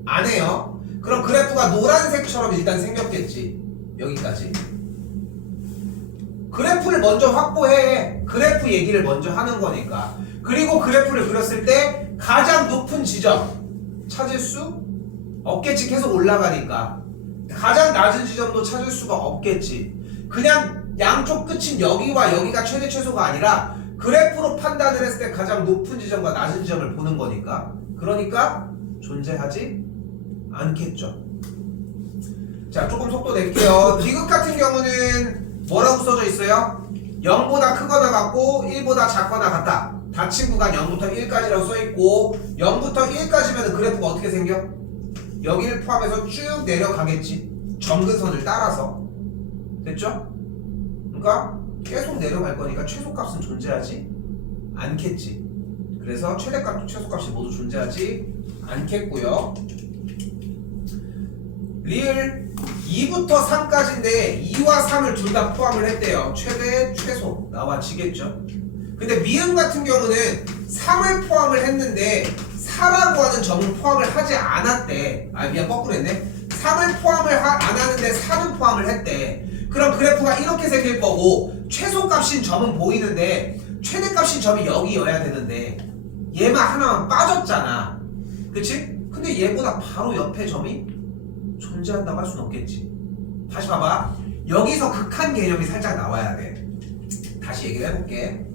안 해요. 그럼 그래프가 노란색처럼 일단 생겼겠지. 여기까지. 그래프를 먼저 확보해. 그래프 얘기를 먼저 하는 거니까. 그리고 그래프를 그렸을 때 가장 높은 지점 찾을 수 없겠지. 계속 올라가니까. 가장 낮은 지점도 찾을 수가 없겠지. 그냥 양쪽 끝인 여기와 여기가 최대 최소가 아니라 그래프로 판단을 했을 때 가장 높은 지점과 낮은 지점을 보는 거니까. 그러니까 존재하지 않겠죠. 자, 조금 속도 낼게요. 디귿 같은 경우는 뭐라고 써져 있어요? 0보다 크거나 같고 1보다 작거나 같다. 닫힌 구간 0부터 1까지라고 써있고 0부터 1까지면 그래프가 어떻게 생겨? 여기를 포함해서 쭉 내려가겠지. 점근선을 따라서. 됐죠? 그러니까 계속 내려갈 거니까 최소값은 존재하지 않겠지. 그래서 최대값, 최소값이 모두 존재하지 않겠고요. 리을 2부터 3까지인데 2와 3을 둘 다 포함을 했대요. 최대, 최소 나와지겠죠. 근데 미음 같은 경우는 3을 포함을 했는데 4라고 하는 점은 포함을 하지 않았대. 아, 미안, 거꾸로 했네. 3을 포함을 안 하는데 4는 포함을 했대. 그럼 그래프가 이렇게 생길 거고 최소값인 점은 보이는데 최대값인 점이 여기여야 되는데 얘만 하나만 빠졌잖아. 그치? 근데 얘보다 바로 옆에 점이 존재한다고 할 수는 없겠지. 다시 봐봐. 여기서 극한 개념이 살짝 나와야 돼. 다시 얘기를 해볼게.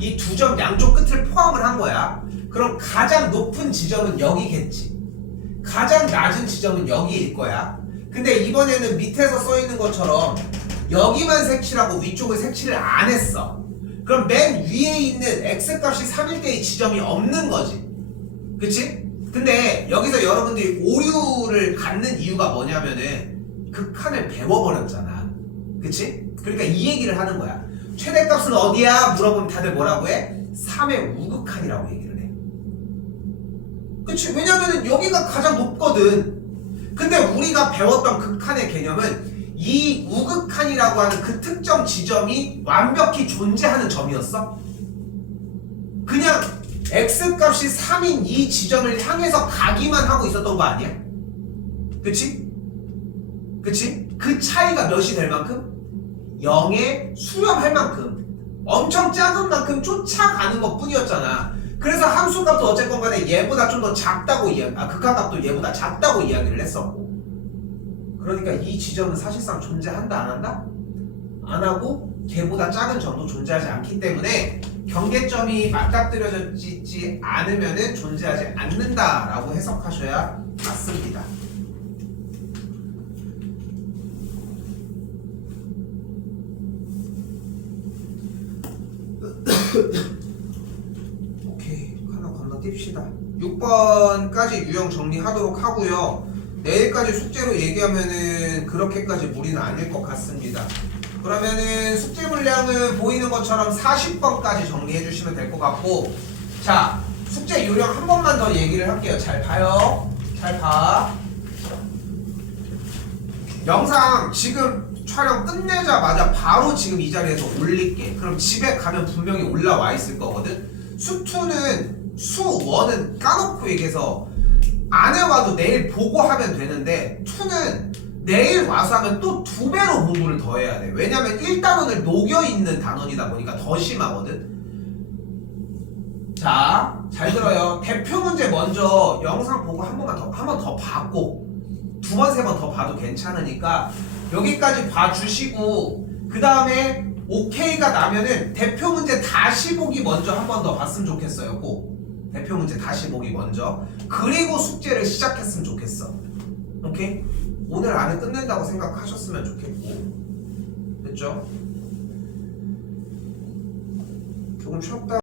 이 두 점 양쪽 끝을 포함을 한 거야. 그럼 가장 높은 지점은 여기겠지. 가장 낮은 지점은 여기일 거야. 근데 이번에는 밑에서 써있는 것처럼 여기만 색칠하고 위쪽을 색칠을 안 했어. 그럼 맨 위에 있는 x값이 3일 때의 지점이 없는 거지. 그치? 근데 여기서 여러분들이 오류를 갖는 이유가 뭐냐면은 극한을 배워버렸잖아. 그치? 그러니까 이 얘기를 하는 거야. 최대값은 어디야? 물어보면 다들 뭐라고 해? 3의 우극한이라고 얘기를 해. 그치? 왜냐면은 여기가 가장 높거든. 근데 우리가 배웠던 극한의 개념은 이 우극한이라고 하는 그 특정 지점이 완벽히 존재하는 점이었어? 그냥 x값이 3인 이 지점을 향해서 가기만 하고 있었던 거 아니야? 그치? 그치? 그 차이가 몇이 될 만큼? 0에 수렴할 만큼 엄청 작은 만큼 쫓아가는 것 뿐이었잖아. 그래서 함수값도 어쨌건 간에 얘보다 좀 더 작다고 극한값도 얘보다 작다고 이야기를 했었고. 그러니까 이 지점은 사실상 존재한다 안 한다? 안 하고 걔보다 작은 점도 존재하지 않기 때문에 경계점이 맞닥뜨려지지 않으면은 존재하지 않는다라고 해석하셔야 맞습니다. 오케이, 하나 건너뛰읍시다. 6번까지 유형 정리하도록 하고요. 내일까지 숙제로 얘기하면은 그렇게까지 무리는 아닐 것 같습니다. 그러면은 숙제 물량은 보이는 것처럼 40번까지 정리해 주시면 될 것 같고, 자, 숙제 요령 한 번만 더 얘기를 할게요. 잘 봐요. 잘 봐. 영상 지금 촬영 끝내자마자 바로 지금 이 자리에서 올릴게. 그럼 집에 가면 분명히 올라와 있을 거거든. 수2는 수1은 까놓고 얘기해서 안 해와도 내일 보고 하면 되는데 2는 내일 와서 하면 또 2배로 공부를 더 해야 돼. 왜냐면 1단원을 녹여있는 단원이다 보니까 더 심하거든. 자, 잘 들어요. 대표 문제 먼저 영상 보고 한 번 더 봤고 2번, 3번 더 봐도 괜찮으니까 여기까지 봐주시고 그 다음에 오케이가 나면은 대표 문제 다시 보기 먼저 한 번 더 봤으면 좋겠어요. 꼭 대표 문제 다시 보기 먼저. 그리고 숙제를 시작했으면 좋겠어. 오케이? 오늘 안에 끝낸다고 생각하셨으면 좋겠고. 됐죠? 조금 쉬었다